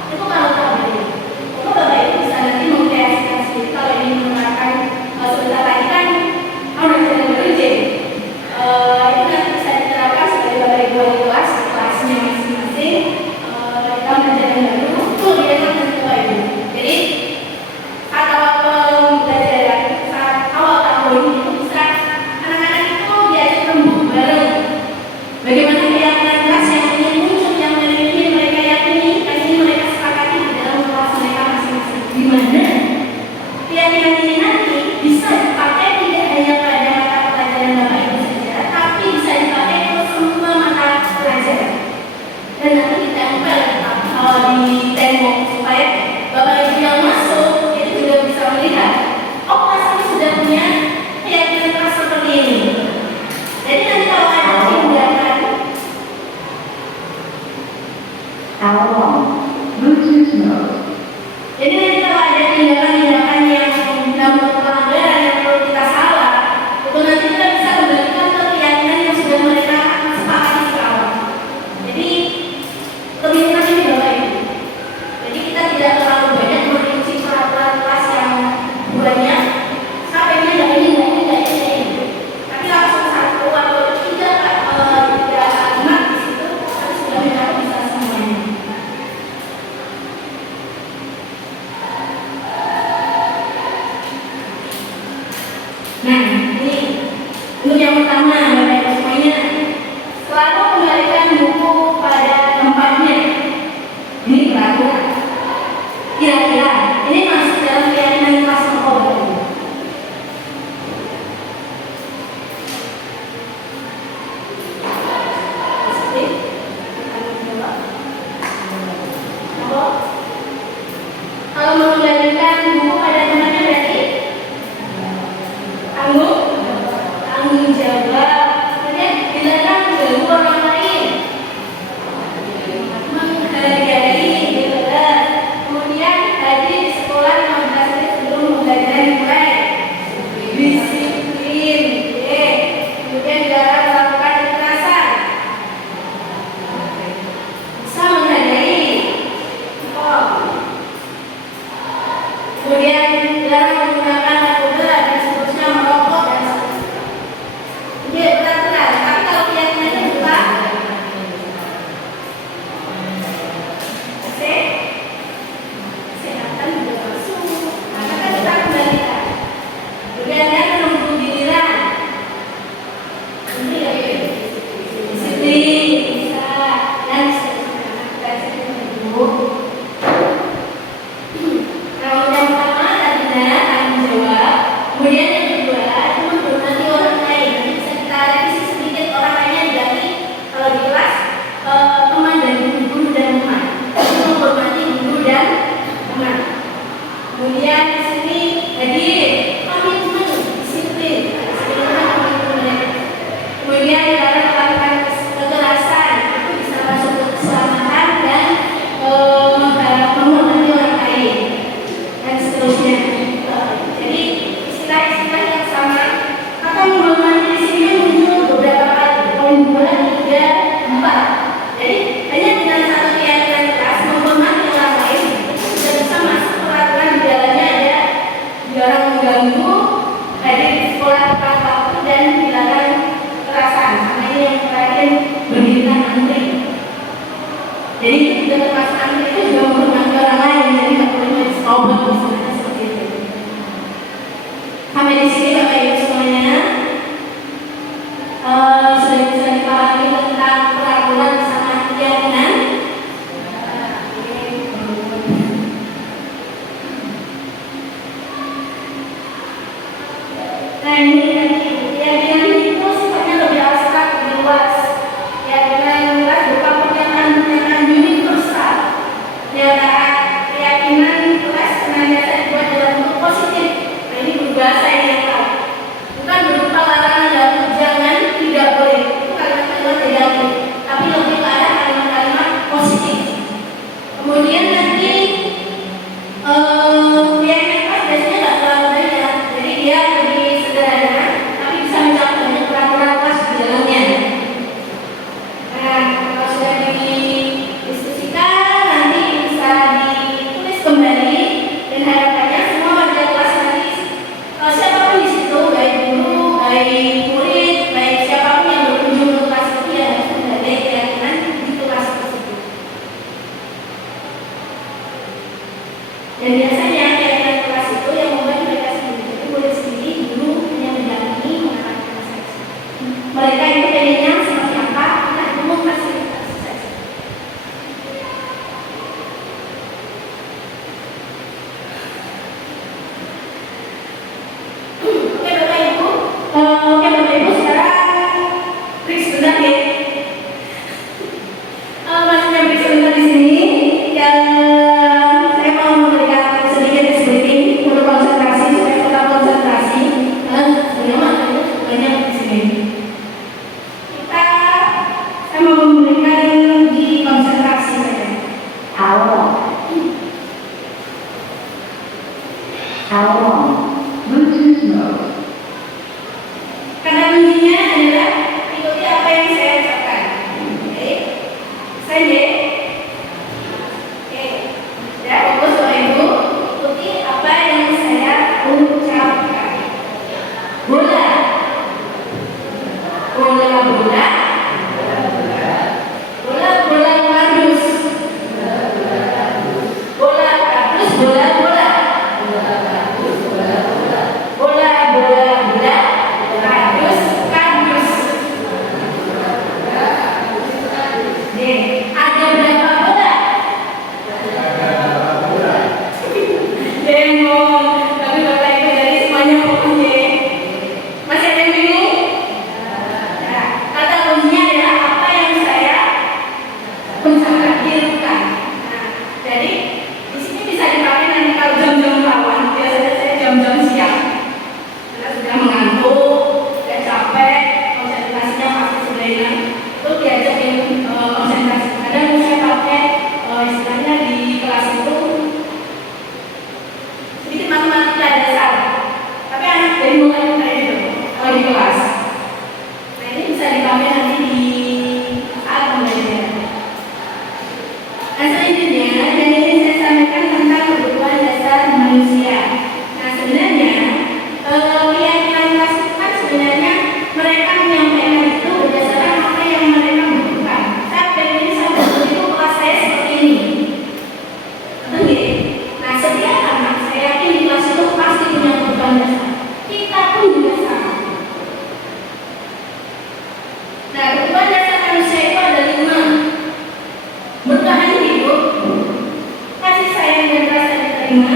Itu kalau tabel D. Itu Bapak Ibu bisa nanti mengkreasikan sendiri. Kalau ingin menerapkan sebentar lagi kan anak yang baru J. Itu nanti bisa diterapkan sebagai Bapak Ibu di kelas, kelasnya masing-masing. Kita pelajaran baru itu biasa nanti Bapak Ibu. Jadi atau pembelajaran saat awal tahun itu bisa anak-anak itu diajak rembuh bareng. Bagaimana keyakinan kelas yang ingin muncul, yang ingin mereka yakini, yang ingin mereka sepakati di dalam kelas mereka masing-masing. Di mana keyakinan ini nanti bisa dipakai tidak hanya pada mata pelajaran Bapak Ibu saja, tapi bisa dipakai ke semua mata pelajaran. Dan nanti ditempel di tembok supaya Bapak Ibu yang masuk itu juga bisa melihat, oh kelas ini sudah punya keyakinan kelas seperti ini. Jadi nanti Awal Bluetooth mode. Jadi nanti kalau ada tindakan-tindakan yang dapat pelanggaran yang perlu kita salah, itu nanti kita bisa kembalikan ke keyakinan yang sudah mereka sepakati di awal. Jadi kemungkinan ini Bapak Ibu. Jadi kita tidak terlalu banyak merinci peraturan kelas yang banyak. Sampai ini nggak ini. Tapi langsung satu atau tiga kalimat di situ, tapi sudah mencakup bisa semuanya. Nah, ini untuk yang pertama, Bapak Ibu semuanya, selalu kembalikan buku pada tempatnya. Ini peraturan. Kira-kira ini masuk dalam keyakinan kelas nomor berapa? Kalau mengembalikan buku pada tempatnya berarti tanggung jawab. Kemudian dilarang mengganggu orang lain, menghargai, kemudian hadir di sekolah 15 menit sebelum pembelajaran dimulai, disiplin, kemudian dilarang melakukan kekerasan, bisa menghargai, kemudian dilarang menggunakan narkoba dan seterusnya, merokok dan seterusnya. Ini peraturan, tapi kalau keyakinannya berupa kesehatan juga masuk, maka kan kita kembalikan. Kemudian ada menunggu giliran, ini ya disiplin, bisa, dan seterusnya. Kita disiplin. Kalau yang pertama tadi tanggung jawab, kemudian yang kedua itu menghormati orang lain. Nanti bisa kita revisi sedikit orang lainnya diganti kalau di kelas teman dan guru dan teman. Itu menghormati guru dan teman. Kemudian di sini hadir, komitmen, disiplin, komitmen. Kemudian dilarang melakukan kekerasan, itu bisa masuk ke keselamatan dan menghormati orang lain dan seterusnya. Jadi istilah-istilah yang sama, maka menghormati di sini muncul beberapa kali, poin 2, 3, 4. Jadi hanya dengan satu keyakinan keras menghormati orang lain itu sudah bisa masuk peraturan di dalamnya ada dilarang mengganggu, hadir di sekolah tepat waktu dan dilarang kekerasan. Sama ini yang terakhir berdirikan antri. Jadi itu juga termasuk antri itu juga menghormati orang lain. Jadi nggak boleh main sekolah misalnya seperti itu. Sampai di sini Bapak Ibu semuanya sudah bisa dipahami tentang peraturan sama keyakinan. Nah ini tadi keyakinan itu sifatnya lebih abstrak, lebih luas. Keyakinan yang luas berupa pernyataan universal. Keyakinan kelas senantiasa dibuat dalam bentuk positif. Nah ini berbahasa yang tahu. Bukan berupa larangan dan jangan, tidak boleh. Itu kalimat-kalimat negatif. Tapi lebih ke arah kalimat-kalimat positif. Kemudian nanti keyakinan kelas biasanya nggak terlalu banyak. Jadi dia lebih sederhana, tapi bisa mencakup banyak peraturan kelas di dalamnya. Nah, kalau sudah didiskusikan, nanti bisa ditulis kembali dan harapannya semua warga kelas nanti siapapun di situ, baik guru, baik murid, baik siapapun yang berkunjung ke kelas itu yang harus menghargai keyakinan di kelas tersebut. Dan biasanya keyakinan kelas itu yang membuat mereka sendiri, jadi murid sendiri, guru hanya mendampingi mengatakan saja. Mereka itu pengennya seperti apa, kita umum fasilitasi saja. Oke Bapak Ibu, sekarang break sebentar ya. Maksudnya break sebentar di sini, yang saya mau memberikan sedikit How long? How long? Bluetooth mode. Kata kuncinya adalah ikuti apa yang saya ucapkan. Oke, saya. Oke, ya fokus Bapak Ibu. Ikuti apa yang saya ucapkan. Bola, bola, bola, bola, bola kardus, bola kardus, bola, bola, bola, bola, bola, kardus, kardus. Oke, ada berapa bola? Demon, tapi Bapak Ibu dari semuanya fokus ya. Masih ada yang bingung? Nah, kata kuncinya adalah apa yang saya ucapkan, tirukan. Nah, jadi di sini bisa dipakai nanti kalau jam-jam rawan. Biasanya saya jam-jam siang. Karena sudah mengantuk, sudah capek, konsentrasinya pasti sudah hilang. Itu diajakin konsentrasi. Kadang saya pakai istilahnya di kelas itu sedikit matematika dasar. Tapi anak dari mulai kayak gitu kalau di kelas. Nah ini bisa dipakai nanti di saat pembelajaran. Nah selanjutnya, dan ini saya sampaikan tentang kebutuhan dasar manusia. Nah sebenarnya keyakinan kelas itu kan sebenarnya mereka menyampaikan itu berdasarkan apa yang mereka butuhkan. Saya pengen itu kelas saya seperti ini. Oke. Nah setiap anak saya yakin di kelas itu pasti punya kebutuhan dasar. Kita pun juga sama. Nah kebutuhan dasar manusia itu ada 5. Bertahan hidup, kasih sayang dan rasa diterima,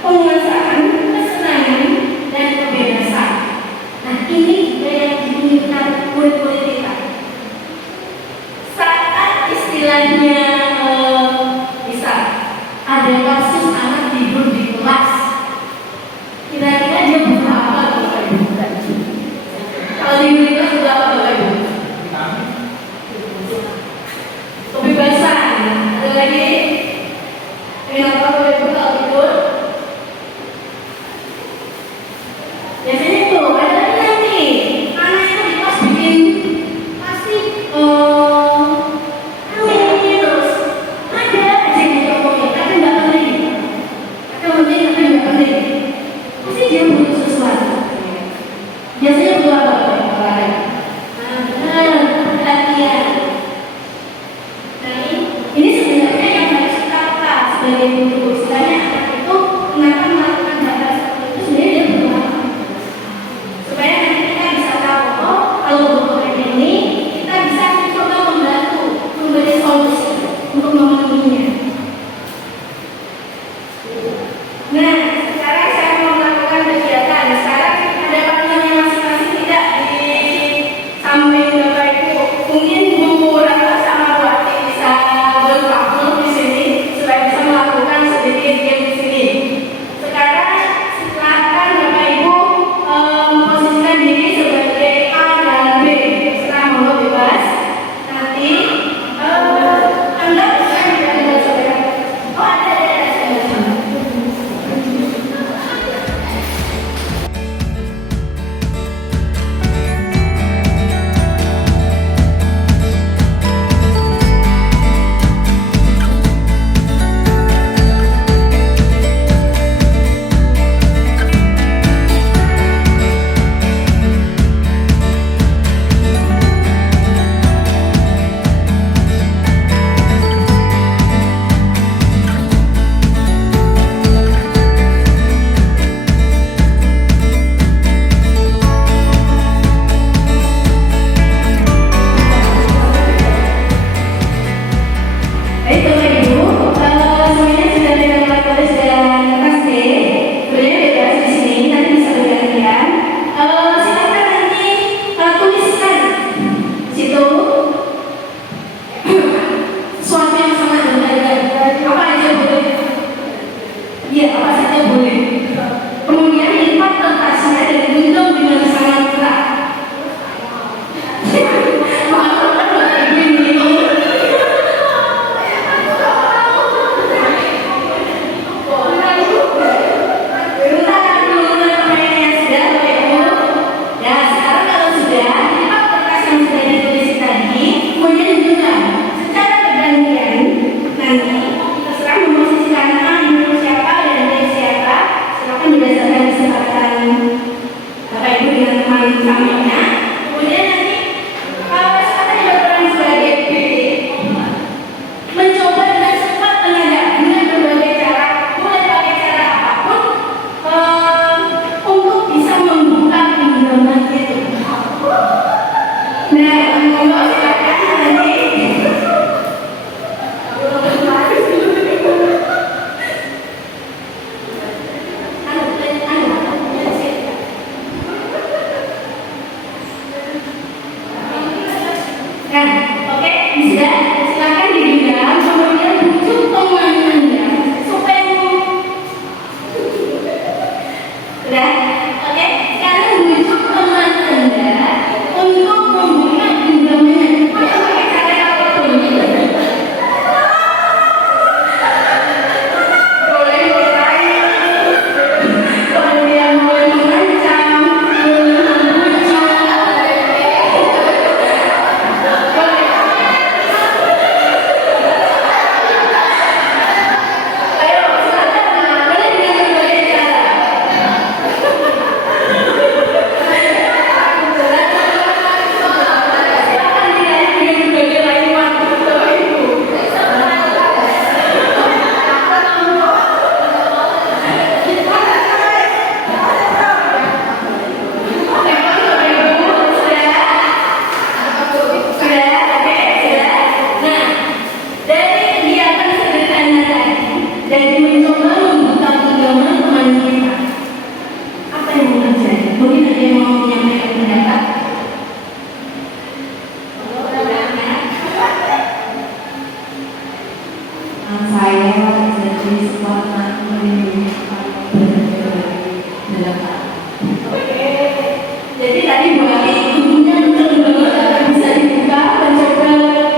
penguasaan, kesenangan, dan kebebasan. Nah ini juga yang diinginkan murid-murid kita. Saat istilahnya bisa ada kasus anak tidur di kelas, kira-kira dia butuh apa Bapak Ibu? Kalau tidur di kelas butuh apa Bapak Ibu? Kebebasan. Ada lagi? Kenapa Bapak Ibu kalau tidur? Biasanya itu ada lagi nanti anak itu di kelas bikin pasti aneh terus. Ada aja yang diomongin, tapi nggak penting. Tapi penting tapi nggak penting. Pasti dia butuh sesuatu. Biasanya butuh apa Bapak Ibu? Nah, benar, perhatian. Nah ini sebenarnya yang harus kita lakukan sebagai guru. Istilahnya anak itu kenapa melakukan hal seperti itu sebenarnya dia butuh apa? Supaya nanti kita bisa tahu, oh kalau butuh ini kita bisa coba membantu memberi solusi untuk memenuhinya. Nah sekarang saya mau melakukan kegiatan. Sekarang ada panduannya masing-masing tidak di samping Bapak Ibu. Mungkin Bu Rata sama Bu Ati bisa bergabung di sini supaya bisa melakukan sedikit game di sini. Sekarang silakan Bapak Ibu memposisikan diri sebagai A dan B. Serah mau bebas. Nanti anggap saya tidak ada saya jadi semangat melindungi dalam. Oke. Jadi tadi berarti bukunya betul-betul bisa dibuka dan coba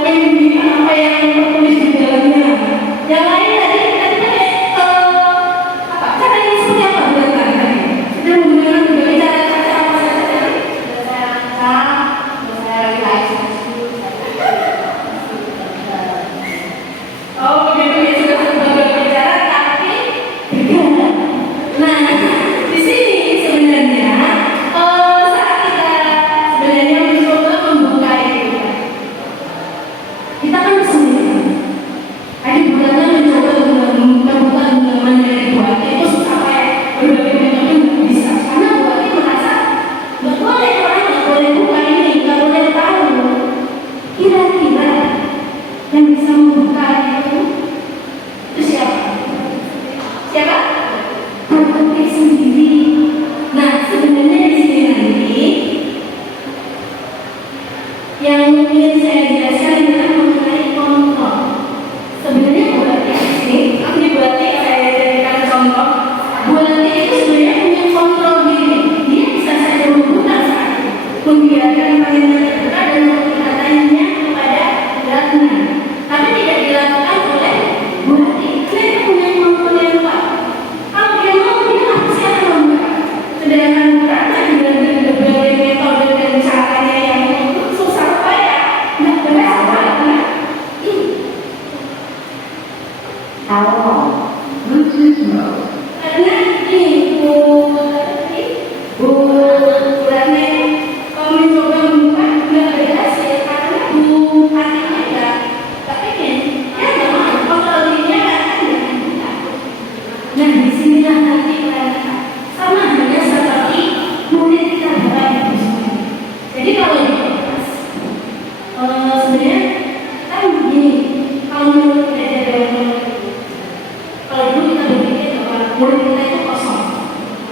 melindungi apa yang tertulis di dalamnya. Yang lain tadi apa? Cara ini seperti apa buat kalian? Sudah menggunakan berbagai cara apa saja tadi? Saya angkat, saya realisasi. Oh, begitu ya sudah berbagai cara tapi berbeda. Nah, di sini sebenarnya saat kita sebenarnya mencoba membuka itu, kita kan kesulitan. Ada bukannya mencoba membuka hubungan dari buat itu susah kayak berbagai metode nggak bisa karena buatnya merasa nggak boleh orang nggak boleh buka ini nggak boleh tahu. Kira-kira yang bisa membuka itu siapa? Siapa? Berpikir sendiri. Nah, sebenarnya di sini nanti yang ingin saya jelaskan adalah mengenai kontrol. Sebenarnya buatnya di sini, ini buatnya saya jadikan contoh. Buatnya itu sebenarnya punya kontrol diri. Dia bisa saja membuka saat itu, membiarkan mainan terbuka dan mengatakannya kepada beratnya. Tapi tidak dilakukan oleh buatnya. Dia punya kontrol yang kuat. Kalau dia mau, dia pasti akan membuka. Sedangkan buatnya dengan berbagai metode dan caranya yang susah payah, nggak berhasil. Karena ini buatnya kalau mencoba membuka nggak berhasil karena hatinya nggak pengen, dia nggak mau kontrol dirinya kan dengan buka. Nah di sinilah nanti mereka sama halnya seperti murid kita buka itu semuanya. Jadi kalau di kelas sebenarnya kan begini, kalau menurut kita kalau dulu kita berpikir bahwa murid kita itu kosong,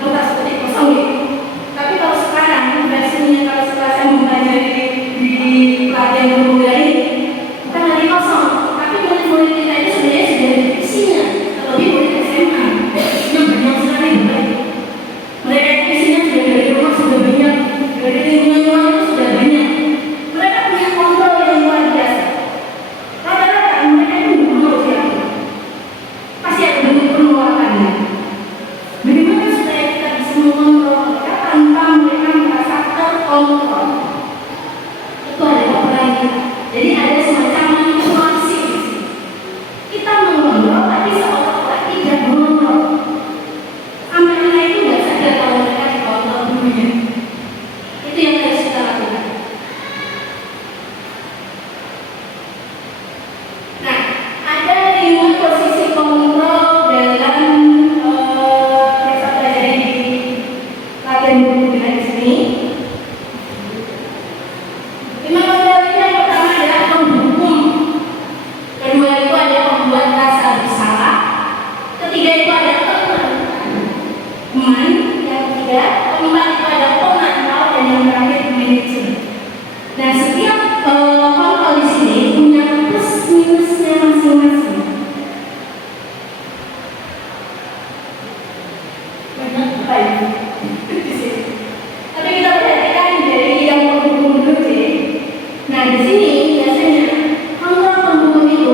kertas seperti kosong gitu. Tapi kalau sekarang versinya kalau setelah saya mempelajari di pelatihan guru ini, bukan lagi kosong, tapi murid-murid kita itu sebenarnya sudah ada isinya. Terlebih murid SMA, yang banyak sekali berarti. Mereka itu isinya sudah dari rumah sudah banyak, dari lingkungan itu sudah banyak. Mereka punya kontrol yang luar biasa. Rata-rata mereka itu mau siapa? Pasti ada bentuk penolakannya. Bagaimana supaya kita bisa mengontrol mereka tanpa mereka merasa terkontrol? Itu adalah peran kita. Jadi ada semacam manipulasi. Kita mengontrol tapi seolah-olah tidak mengontrol. Anak-anak itu nggak sadar kalau mereka dikontrol dulunya. Itu yang harus kita lakukan. Nah, ada 5 posisi kontrol dalam yang saya pelajari di latihan buku di sini. 5 kontrol ini yang pertama adalah menghukum. Kedua itu ada membuat rasa bersalah. Ketiga itu ada teman. Yang ketiga, keempat itu ada pemantau dan yang terakhir manajer. Nah, setiap kontrol di sini punya plus minusnya masing-masing. Banyak baik di sini. Tapi kita perhatikan dari yang menghukum dulu sih. Nah, di sini biasanya kontrol penghukum itu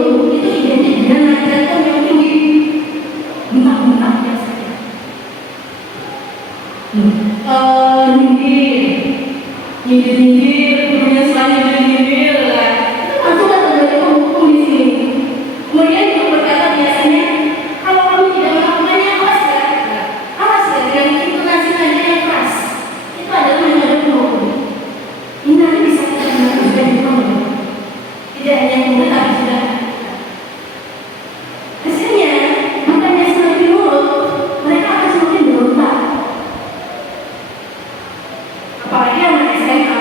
identik dengan nada tone yang tinggi, bentak-bentak biasanya. Nyindir, kemudian selanjutnya nyindir lah. Itu langsung ada dari penghukum di sini. Kemudian juga berkata biasanya, kalau kamu tidak melakukannya, awas ya. Awas ya, dengan intonasi nada yang keras. Itu adalah metode penghukum. Ini nanti bisa kita gunakan sudah di rumah. Tidak hanya murid tapi sudah. Hasilnya, bukannya semakin nurut, mereka akan semakin berontak. Apalagi anak SMA.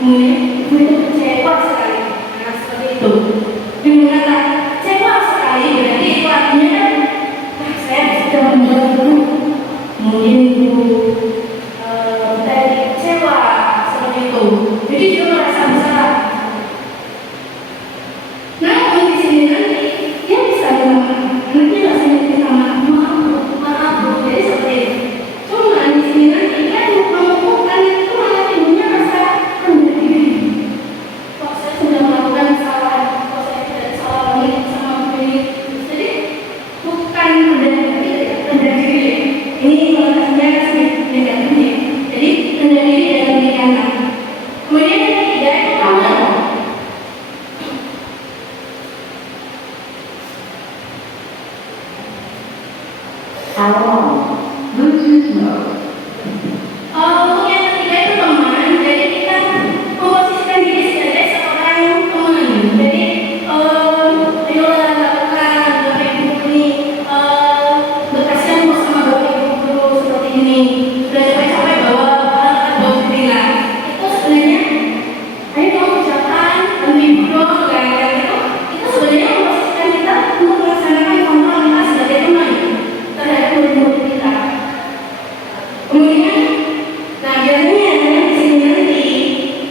Kemudian ibu itu kecewa sekali. Nah, seperti itu. Dia mengatakan kecewa sekali, berarti itu artinya kan, saya sudah membantu. Kemudian ibu tadi kecewa seperti itu. Jadi dia merasa bersalah. Namun di sini nanti dia bisa bilang, nanti rasanya kita maaf bu, jadi seperti itu. Cuma di sini nanti dia mengumpulkan itu malah ibunya rasa rendah diri. Kok saya sudah melakukan kesalahan, kok saya tidak salah lagi sama begini. Jadi bukan rendah diri. Ini konotasinya sedikit negatifnya. Jadi rendah diri dalam diri anak. Kemudian yang ketiga itu kamu. Bluetooth mode. Untuk yang ketiga itu teman, jadi kita memposisikan diri sebagai seorang teman. Jadi, ayolah lakukan bapak ibu ini, berkasihan bersama bapak ibu guru seperti ini. Sudah capek-capek bawa alat bawa bimbingan. Itu sebenarnya, ayo dong ucapan, ibu dong, kayak gitu. Itu sebenarnya memposisikan kita untuk melaksanakan kontrol kita sebagai teman terhadap murid-murid kita. Kemudian, nah biasanya di sini nanti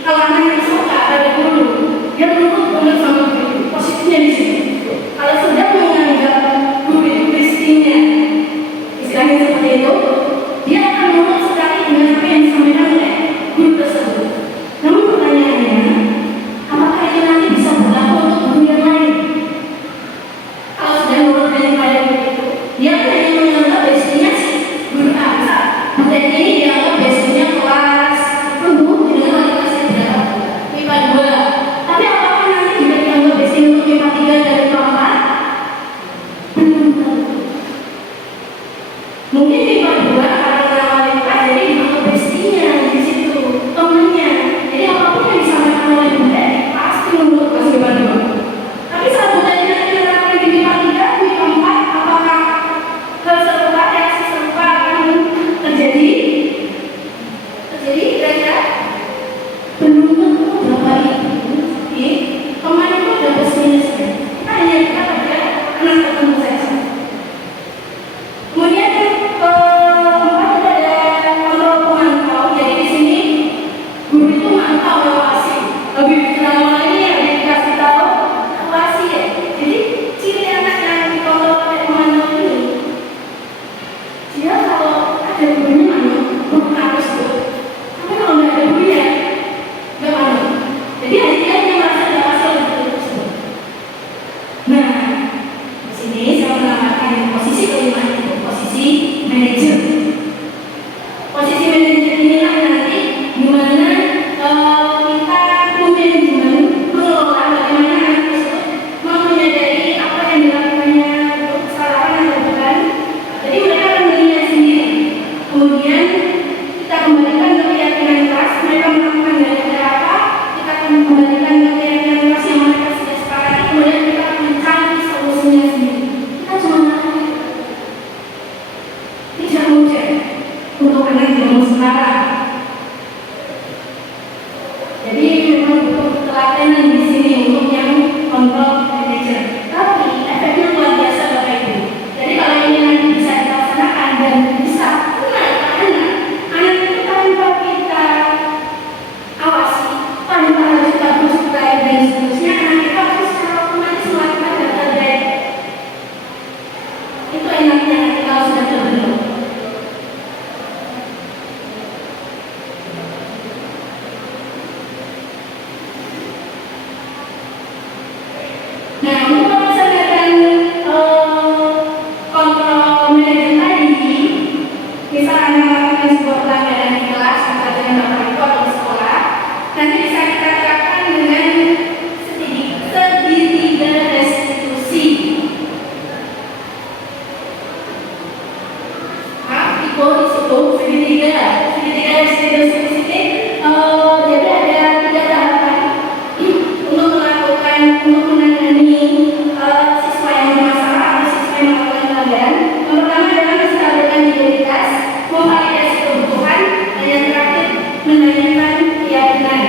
kalau anak yang suka pada guru, dia menuntut banget sama guru. Posisinya di sini. Kalau sudah menganggap guru itu Kristinya, istilahnya seperti itu, dia akan menurut sekali dengan apa yang disampaikan oleh guru tersebut. Namun pertanyaannya, apakah itu nanti bisa berlaku untuk guru yang lain? Kalau sudah menurut dengan pada guru itu, dia hanya menganggap Kristinya guru A. Materi ini dianggap basicnya kelas penuh dengan kualitas yang tidak MIPA 2. Tapi apakah nanti juga dianggap basic untuk MIPA 3 dan MIPA 4? Belum tentu. Mungkin MIPA 2 karena MIPA jadi dianggap basicnya di situ temannya. Jadi apapun yang disampaikan oleh Bunda pasti menurut kelas MIPA 2. Tapi saat Bunda nanti menerapkan di MIPA 3, MIPA 4, apakah keserupa reaksi serupa akan terjadi kira-kira belum tentu berapa ini teman itu ada plus-minus ya. Kita hanya kita pada anak tertentu saja. Kemudian keempat itu ada kontrol pemantau. Jadi di sini guru itu mantau evaluasi. Lebih dikenal lagi ya dikasih tahu evaluasi ya. Jadi ciri anak yang dikontrol oleh pemantau ini, dia kalau ada gurunya guru harus tuh. Tapi kalau nggak ada gurunya, nggak mau. Jadi dia hanya merasa tidak pasal betul tersebut. Nah, di sini saya menambahkan posisi kelima itu posisi manajer. Posisi manajer inilah nanti di mana kita memanajemen mengelola bagaimana anak tersebut menyadari apa yang dilakukannya kesalahan atau bukan. Jadi mereka akan menilai sendiri. Kemudian kita kembalikan ke keyakinan kelas, mereka melakukan dari apa, kita akan kembalikan ke keyakinan kelas yang mereka sudah sepakati, kemudian kita akan mencari solusinya sendiri. Kita cuma melakukan tidak mudah untuk anak zaman sekarang. Jadi memang butuh ketelatenan di sini untuk yang kontrol manajer. Tapi efeknya luar biasa Bapak Ibu. Jadi kalau ini nanti bisa dilaksanakan dan bisa benar anak itu tanpa kita awasi, tanpa harus kita bersukai dan seterusnya, anak kita akan secara otomatis melakukan hal terbaik. Itu enaknya nanti kalau sudah terbentuk. Nah, untuk melaksanakan kontrol manajer tadi, misal Anda melakukan sebuah pelanggaran di kelas atau dengan Bapak Ibu atau di sekolah, nanti bisa kita terapkan dengan segitiga restitusi. Itu di situ segitiga restitusi di sini. Jadi ada 3 tahapan untuk menangani siswa yang bermasalah atau siswa yang melakukan pelanggaran. Yang pertama adalah menstabilkan identitas, memvalidasi kebutuhan, dan yang terakhir menanyakan keyakinan.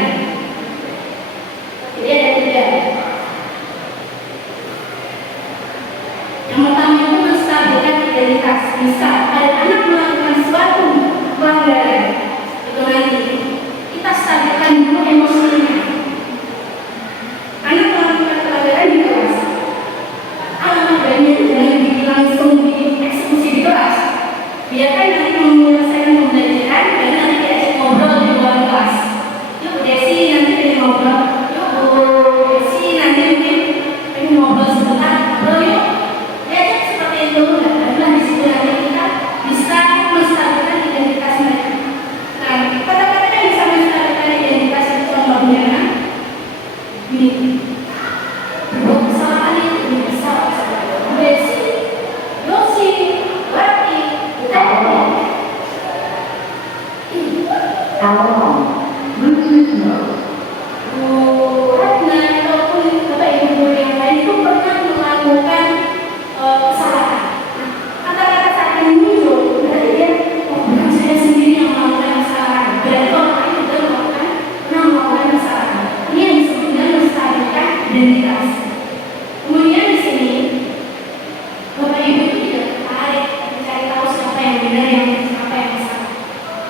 identitas. Kemudian di sini Bapak Ibu itu tidak tertarik mencari tahu siapa yang benar, siapa yang salah.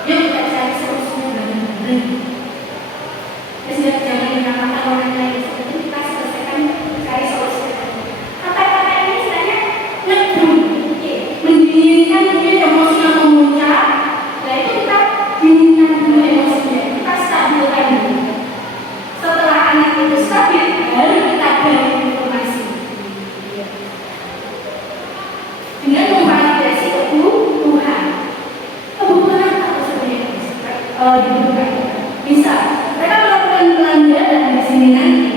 Dia tidak cari solusinya benar-benar. Ya sudah, jangan dikatakan orang lain seperti kita selesaikan mencari solusinya. Kata-kata ini sebenarnya ngedum, mendinginkan mungkin emosi yang memuncak. Nah itu kita dinginkan dulu emosinya, kita stabilkan dulu. Setelah anak itu stabil, baru kita beri informasi. Dengan memvalidasi kebutuhan. Kebutuhan apa sebenarnya dibutuhkan? Bisa mereka melakukan belanja dan di sini nanti.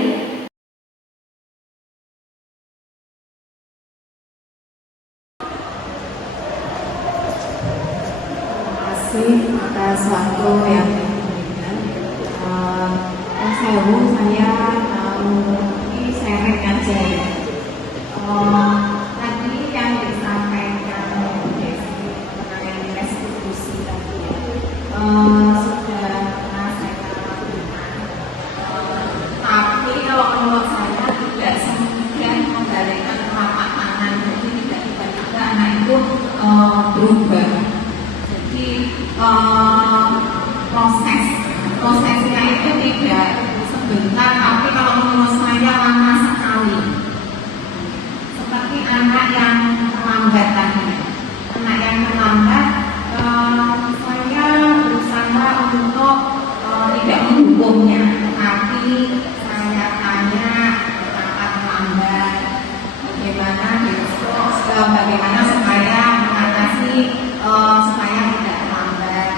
Terima kasih atas waktu yang diberikan. Saya ini sharing aja ya. Tadi yang disampaikan mengenai restitusi tadi sudah pernah saya lakukan. Tapi kalau menurut saya tidak semudah membalikan telapak tangan, jadi tidak tiba-tiba anak itu berubah. Jadi prosesnya itu tidak sebentar, tapi kalau menurut saya lama sekali. Seperti anak yang terlambat tadi, anak yang terlambat, saya berusaha untuk tidak menghukumnya, tapi saya tanya kenapa terlambat, bagaimana supaya mengatasi supaya tidak terlambat.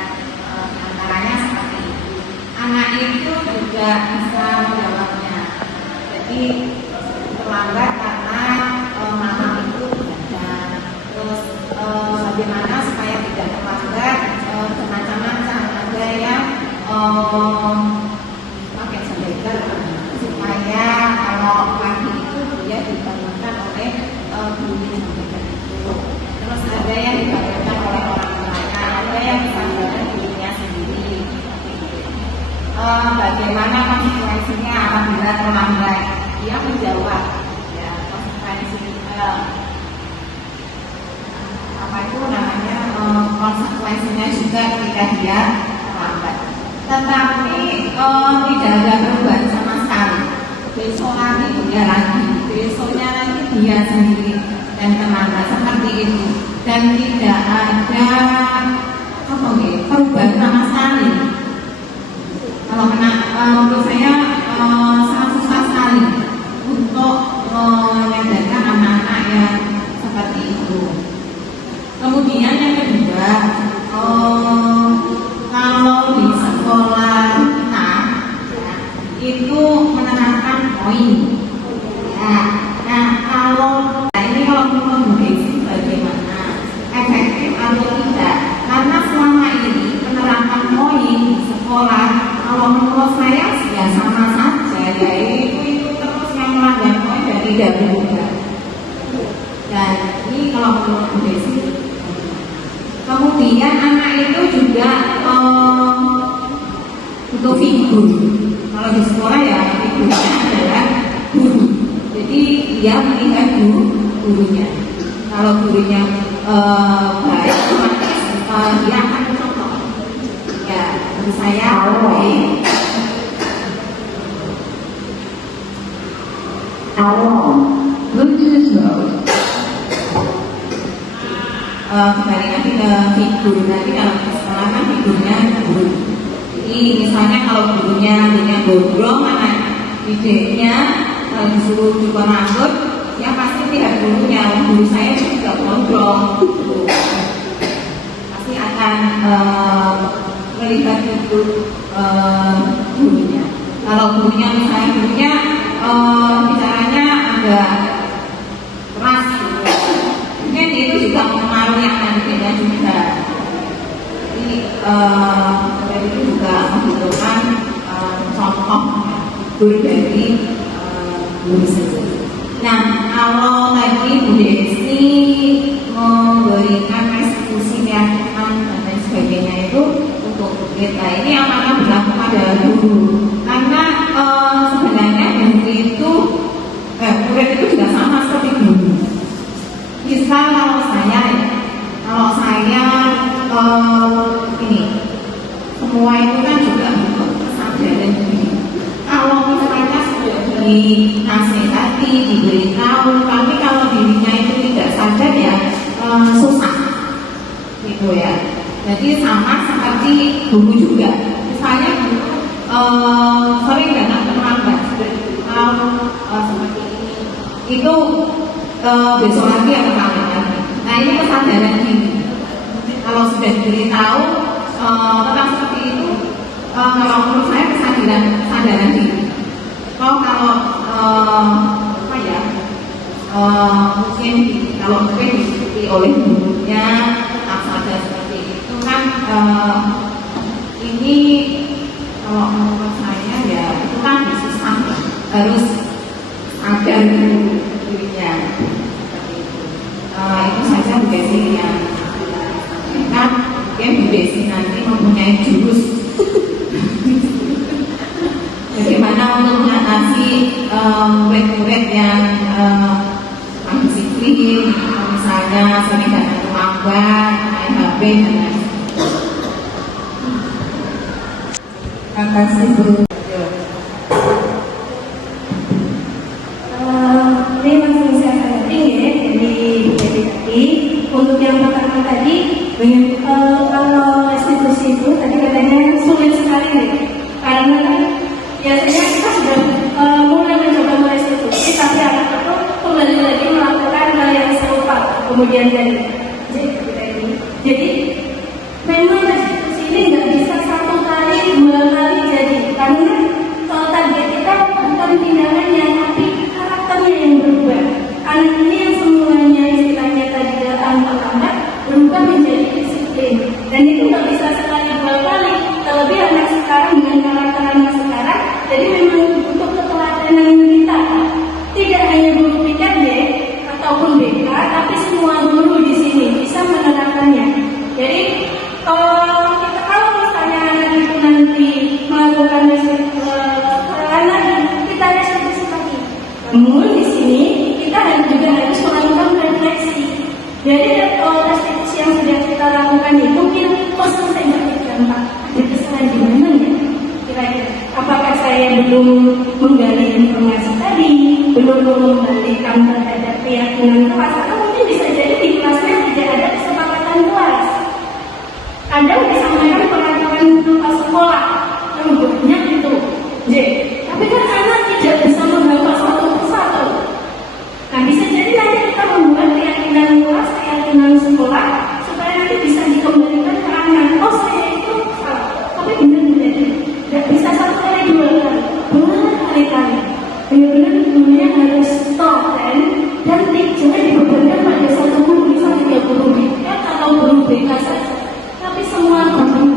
Antaranya seperti itu. Anak itu juga bisa menjawabnya. Jadi terlambat karena mama itu belajar. Terus bagaimana supaya tidak terlambat? Macam-macam. Ada yang pakai sedeker supaya kalau pagi itu dia dibangunkan oleh bunyi sedeker itu. Terus ada yang dibangunkan oleh orang tuanya, ada yang dibangunkan dirinya sendiri. Bagaimana konsekuensinya apabila terlambat? Dia menjawab, ya konsekuensinya juga ketika dia terlambat. Tetapi tidak ada perubahan sama sekali. Besok lagi dia lagi, besoknya lagi dia sendiri dan terlambat seperti itu, dan tidak ada perubahan sama sekali. Kalau menurut saya sangat susah sekali untuk menyadarkan anak-anak yang seperti itu. Kemudian yang kedua, kalau di sekolah kita itu menerapkan poin. Nah kalau ini kalau menurut Desi bagaimana, efektif atau tidak? Karena selama ini penerapan poin di sekolah, kalau menurut saya ya sama saja, yaitu terus yang melanggar poin dan tidak berubah. Dan ini kalau menurut Desi. Kemudian anak itu juga butuh figur. Kalau di sekolah ya figurnya adalah guru. Jadi dia melihat gurunya. Kalau gurunya baik, dia akan contoh. Ya, menurut saya baik. Bluetooth mode. Kembali lagi ke figur. Nanti kalau di sekolah kan figurnya guru. Jadi misalnya kalau gurunya gondrong, anak didiknya disuruh cukur rambut, ya pasti lihat gurunya. Guru saya juga gondrong, pasti akan melihat figur gurunya. Kalau gurunya misalnya bicaranya agak keras, mungkin itu juga mempengaruhi anak didiknya juga. Jadi itu juga membutuhkan contoh guru dari guru sendiri. Nah, kalau tadi Bu Desi memberikan restitusi keyakinan dan lain sebagainya itu untuk kita, ini apakah berlaku pada guru? Karena sebenarnya guru itu dinasehati, diberitahu, tapi kalau dirinya itu tidak sadar ya susah, gitu ya. Jadi sama seperti guru juga, misalnya guru sering datang terlambat, seperti ini, itu besok lagi atau kali lagi. Nah ini kesadaran diri. Kalau sudah diberitahu tentang seperti itu, kalau menurut saya kesadaran diri. Kalau apa ya, mungkin kalau mungkin diikuti oleh gurunya tetap sadar seperti itu kan, ini kalau menurut saya ya itu kan susah, harus ada gurunya seperti itu. Itu saja Bu Desi yang kan, mungkin Bu Desi nanti mempunyai jurus bagaimana untuk mengatasi murid-murid yang kurang disiplin, misalnya sering datang terlambat, main HP dan lain-lain. Terima kasih Bu. Ini masih bisa tadi ya, jadi untuk yang pertama tadi, kalau institusi itu tadi katanya sulit sekali nih, karena kan biasanya kita sudah mulai mencoba merestitusi, tapi anak itu kembali lagi melakukan hal yang serupa kemudian jadi memang restitusi ini nggak bisa 1 kali 2 kali jadi, karena target kita bukan tindakannya tapi karakternya yang berubah. Anak ini yang semuanya istilahnya tadi datang terlambat berubah menjadi disiplin, dan itu nggak bisa sekali 2 kali. Terlebih anak sekarang dengan karakter anak sekarang, jadi memang butuh ketelatenan kita. Tidak hanya guru PKD ataupun BK, tapi semua guru di sini bisa menerapkannya. Jadi kalau misalnya anak itu nanti melakukan anak kita restitusi lagi. Namun di sini kita juga harus melakukan refleksi. Jadi restitusi yang sudah kita lakukan itu mungkin selesai berdampak. Ada kesalahan di mana ya? Kira-kira apakah saya belum menggali informasi tadi, belum mengembalikan terhadap keyakinan kelas, atau mungkin bisa jadi di kelasnya tidak ada kesepakatan kelas. Ada disampaikan peraturan sekolah yang bunyinya itu J, tapi kan anak tidak bisa menghafal satu persatu. Nah bisa jadi nanti kita membuat keyakinan kelas, keyakinan sekolah supaya nanti bisa dikembalikan ke anak. Oh saya itu salah, tapi benar-benar tidak bisa 1 kali 2 kali, berkali-kali. Benar-benar gurunya harus telaten dan jangan dibebankan pada 1 guru, misalnya 3 guru BK atau guru BK saja, tapi semua guru.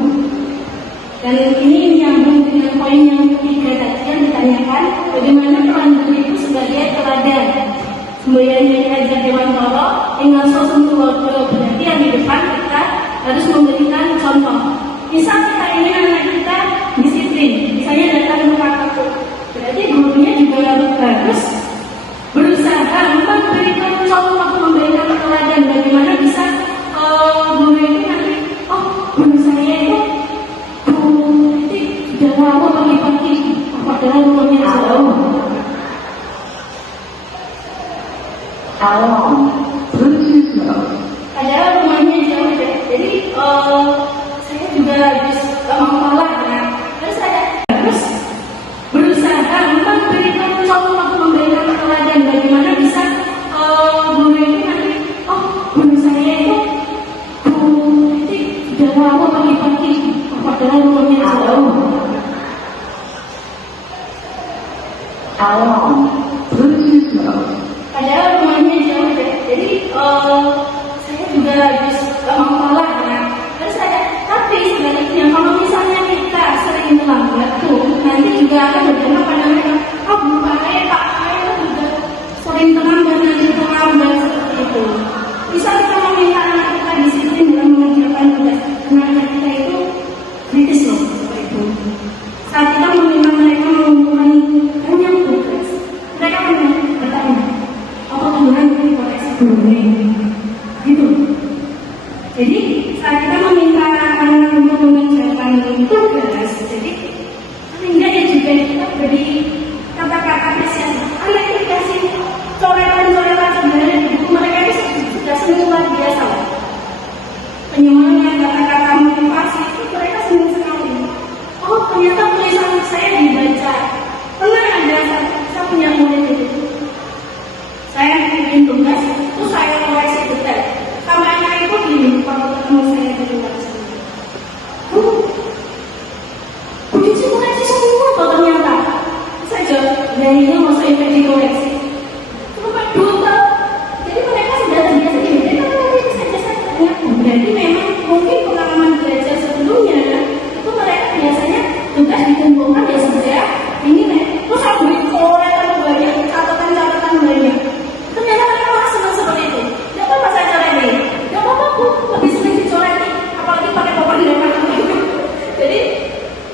Dan ini nyambung dengan poin yang ketiga tadi yang ditanyakan, bagaimana peran guru itu sebagai teladan. Semboyannya ajar Dewan Toro, tinggal sosok berarti yang di depan kita harus memberikan contoh. Misal kita ingin anak kita disiplin, misalnya datang tepat waktu, berarti gurunya juga harus berusaha memberikan contoh, memberikan teladan bagaimana bisa guru ini nanti, oh guru saya itu sudah lama pagi-pagi, padahal rumahnya jauh. Padahal rumahnya jauh deh. Jadi saya juga harus mengolah ya. Terus saya harus berusaha memberikan contoh, memberikan teladan bagaimana bisa guru ini nanti, oh guru saya itu sudah lama pagi-pagi, padahal rumahnya jauh. Padahal rumahnya jauh deh. Jadi saya juga harus mengolah ya. Terus tapi sebaliknya kalau misalnya kita sering terlambat tuh, nanti juga akan berdampak pada mereka. Oh Pak saya juga sering terlambat, nanti terlambat seperti itu. Bisa kita meminta anak kita disiplin dalam mengerjakan tugas. Nah anak kita itu kritis loh seperti itu. Saat kita meminta mereka mengumpulkan banyak tugas, mereka bertanya, apakah Tuhan dikoreksi dulu gitu. Jadi saat kita meminta anak untuk mengerjakan tugas, jadi paling enggak ya juga kita materinya mau saya dikoreksi. Cuma 2 tahun. Jadi mereka sudah terbiasa jadi itu saja saya berarti memang mungkin pengalaman belajar sebelumnya itu mereka biasanya tugas dikumpulkan ya sudah ini terus aku coretan banyak catatan banyak. Ternyata mereka malah senang seperti itu. Tidak apa-apa saya coret nih. Tidak apa-apa Bu, lebih sering dicoret nih. Apalagi pakai papan di depan itu. Jadi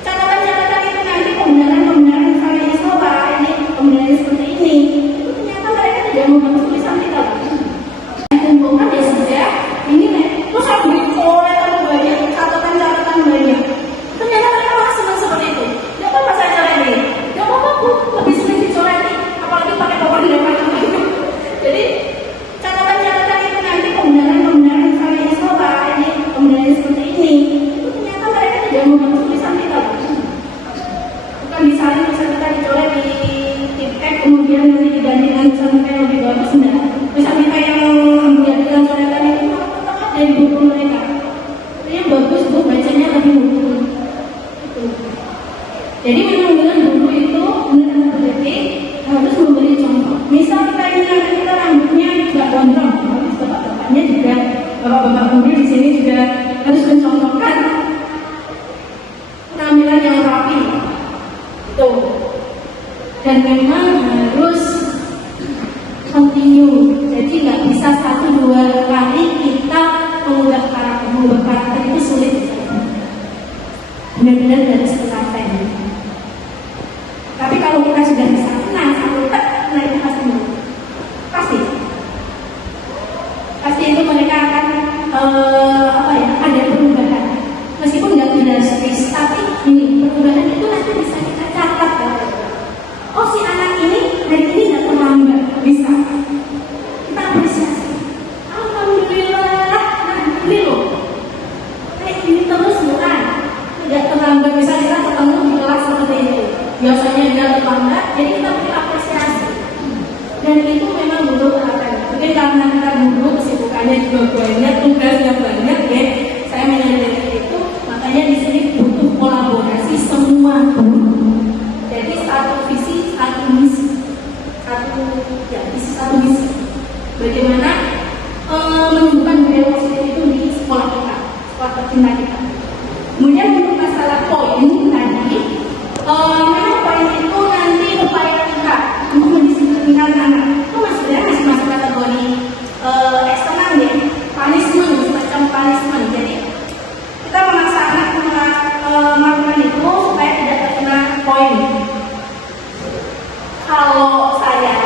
catatan-catatan itu nanti pembenaran kalian semua ini pembenaran seperti ini. Itu ternyata mereka tidak membantu tulisan kita. Dikumpulkan ya sudah ini terus aku coretan banyak catatan banyak. Ternyata mereka malah senang seperti itu. Tidak apa-apa saya coret nih. Tidak apa-apa Bu, lebih sering dicoret nih. Apalagi pakai papan di depan itu. Jadi catatan-catatan itu nanti pembenaran kalian semua ini pembenaran seperti ini. Itu ternyata mereka tidak membantu tulisan kita. Bukan misalnya tulisan kita dicoret di tip kemudian nanti diganti dengan tulisan kita yang lebih bagus, enggak. Tulisan kita yang menjadikan coretan itu dari buku mereka. Itu yang bagus Bu, bacanya lebih buku. Jadi memang dengan guru itu benar-benar berarti harus memberi contoh. Misal kita ingin anak kita rambutnya tidak gondrong, bapak-bapaknya juga, bapak-bapak guru di sini juga harus mencontohkan penampilan yang rapi. Tuh. Dan memang harus continue. Jadi nggak bisa 1-2 kali kita mengubah karakter itu sulit. Benar-benar harus telaten. Tapi kalau kita sudah bisa tenang, itu pasti itu mereka akan ada perubahan. Meskipun nggak drastis, tapi ini perubahan itu nanti bisa kita catat. Oh si anak ini hari ini nggak terlambat, bisa kita apresiasi. Alhamdulillah, nah ini loh, kayak ini terus bukan nggak terlambat. Misalnya kita ketemu di kelas seperti itu. Biasanya dia terlambat, jadi kita beri apresiasi. Dan itu memang butuh perhatian. Mungkin karena kita dulu kesibukannya juga banyak, tugasnya banyak ya. Saya menyadari itu, makanya di sini butuh kolaborasi semua guru. Jadi satu visi, satu misi, satu misi. Bagaimana menunjukkan budaya positif itu di sekolah kita, sekolah tercinta kita. Kemudian untuk masalah poin tadi. Memang poin itu nanti upaya kita untuk mendisiplinkan anak itu masih masuk kategori eksternal ya, punishment, semacam punishment. Jadi kita memaksa anak melakukan itu supaya tidak terkena poin. Kalau saya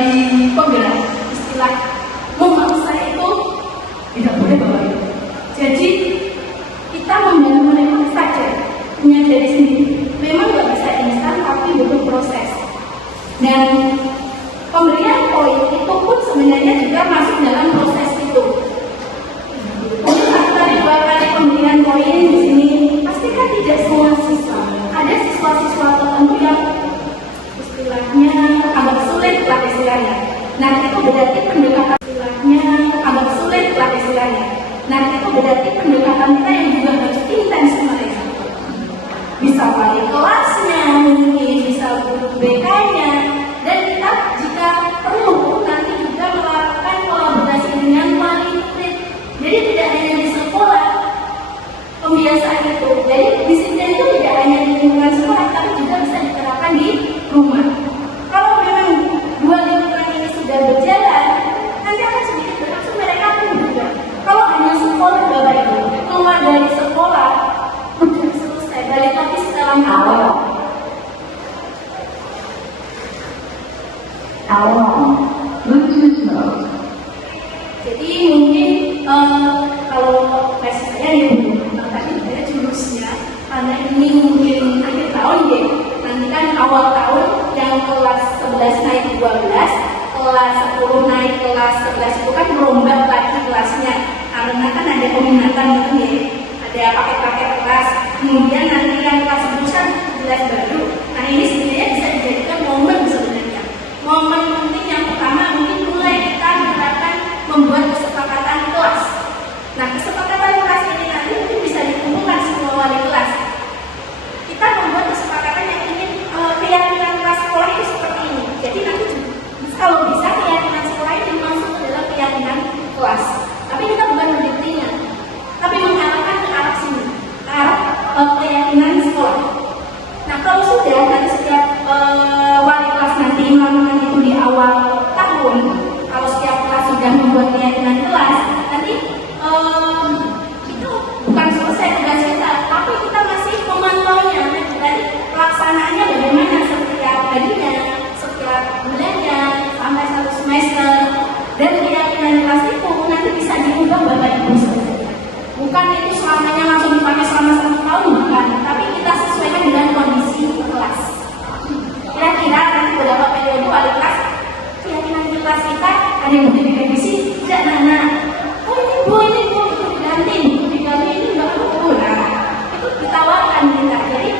di penggerak istilah memaksa itu tidak boleh bawa itu. Jadi kita membantu saja dari sendiri. Memang nggak bisa instan, tapi butuh proses. Dan pemberian poin itu pun sebenarnya juga masuk dalam proses itu. Untuk tadi 2 kali pemberian poin di sini, pastikan tidak semua siswa. Ada siswa-siswa tertentu yang istilahnya agak sulit lah istilahnya. Nah itu berarti pendekatan kita yang juga harus intens mereka. Bisa wali kelasnya, mungkin bisa guru BK-nya, dan kita jika perlu nanti juga melakukan kolaborasi dengan wali murid. Jadi tidak hanya di sekolah pembiasaan itu. Jadi disiplin itu tidak hanya di lingkungan sekolah, tapi juga bisa diterapkan di rumah. Kalau memang 2 lingkungan ini sudah berjalan, nanti akan sedikit berlangsung mereka pun juga. Kalau hanya sekolah Bapak Ibu, keluar dari sekolah sudah selesai, balik lagi setelah awal. Jadi mungkin kalau tes saya ini tadi ada jurusnya, karena ini mungkin akhir tahun ya. Nanti kan awal tahun yang kelas 11 naik 12, kelas 10 naik kelas 11 itu kan merombak lagi kelasnya. Karena kan ada peminatan gitu ya, ada paket-paket kelas. Kemudian nanti yang kelas 10 kan jelas baru. Nah ini sebenarnya bisa dijadikan momen sebenarnya. Momen penting yang pertama mungkin mulai kita menerapkan membuat kesepakatan kelas. Nah kesepakatan kelas ini nanti mungkin bisa dikumpulkan semua wali kelas. Kita membuat kesepakatan yang ingin keyakinan kelas ada yang mau direvisi, tidak nanya, oh ini bu itu diganti ini nggak perlu. Nah itu ditawarkan kita. Jadi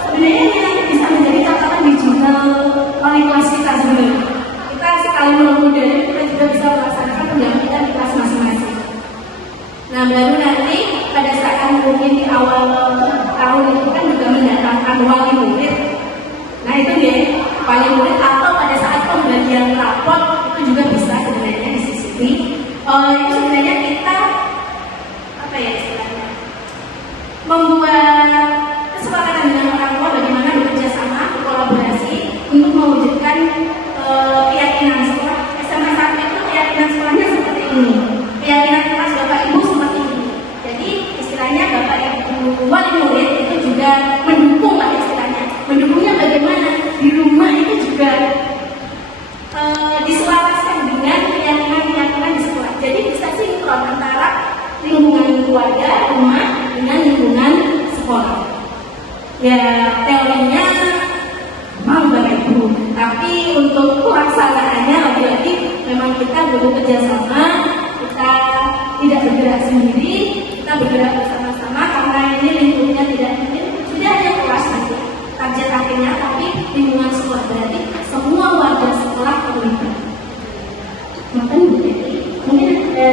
sebenarnya ini nanti bisa menjadi catatan digital oleh kelas kita sebenarnya. Kita sekali melalui dari kita juga bisa melaksanakan pendampingan di kelas masing-masing. Nah baru nanti pada saat mungkin di awal tahun itu kan juga mendatangkan wali murid. Nah itu dia wali murid atau pada saat pembagian rapor itu juga bisa sebenarnya disisipi. Itu sebenarnya kita apa ya istilahnya membuat kesepakatan dengan orang tua bagaimana bekerja sama, berkolaborasi untuk mewujudkan keyakinan sekolah. SMA 1 itu keyakinan sekolahnya seperti ini, keyakinan kelas Bapak Ibu seperti ini. Jadi istilahnya Bapak Ibu wali murid itu juga mendukung lah istilahnya. Mendukungnya bagaimana? Di rumah itu juga diselaraskan dengan keyakinan di sekolah. Jadi bisa sinkron antara lingkungan keluarga, rumah dengan lingkungan sekolah. Ya teorinya mau Bapak Ibu, tapi untuk pelaksanaannya lagi-lagi memang kita perlu kerjasama. Kita tidak bergerak sendiri, kita bergerak bersama-sama karena ini lingkupnya tidak hanya kelas saja target akhirnya, tapi lingkungan sekolah berarti semua warga sekolah terlibat. Makanya mungkin ada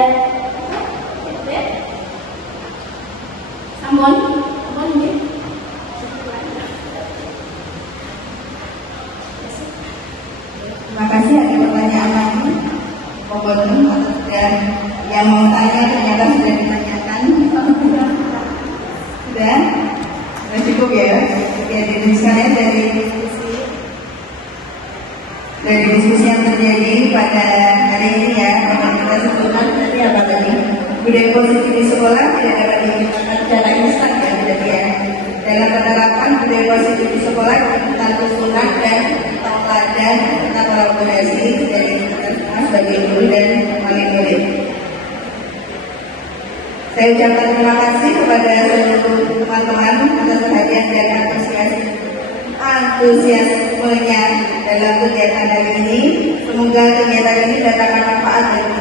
Ambon mungkin. Terima kasih, ada pertanyaan lagi. Dan yang mau tanya ternyata sudah ditanyakan. Sudah cukup ya. Jadi sekalian dari diskusi yang terjadi pada hari ini ya, kalau kita sebutkan tadi apa tadi? Budaya positif di sekolah tidak dapat diciptakan secara instan ya, berarti ya. Dalam penerapan budaya positif di sekolah kita tuntunan dan teladan tentang kolaborasi dari kita semua sebagai guru dan wali murid. Saya ucapkan terima kasih kepada seluruh teman-teman atas perhatian dan antusiasmenya dalam kegiatan hari ini. Semoga kegiatan ini mendatangkan manfaat bagi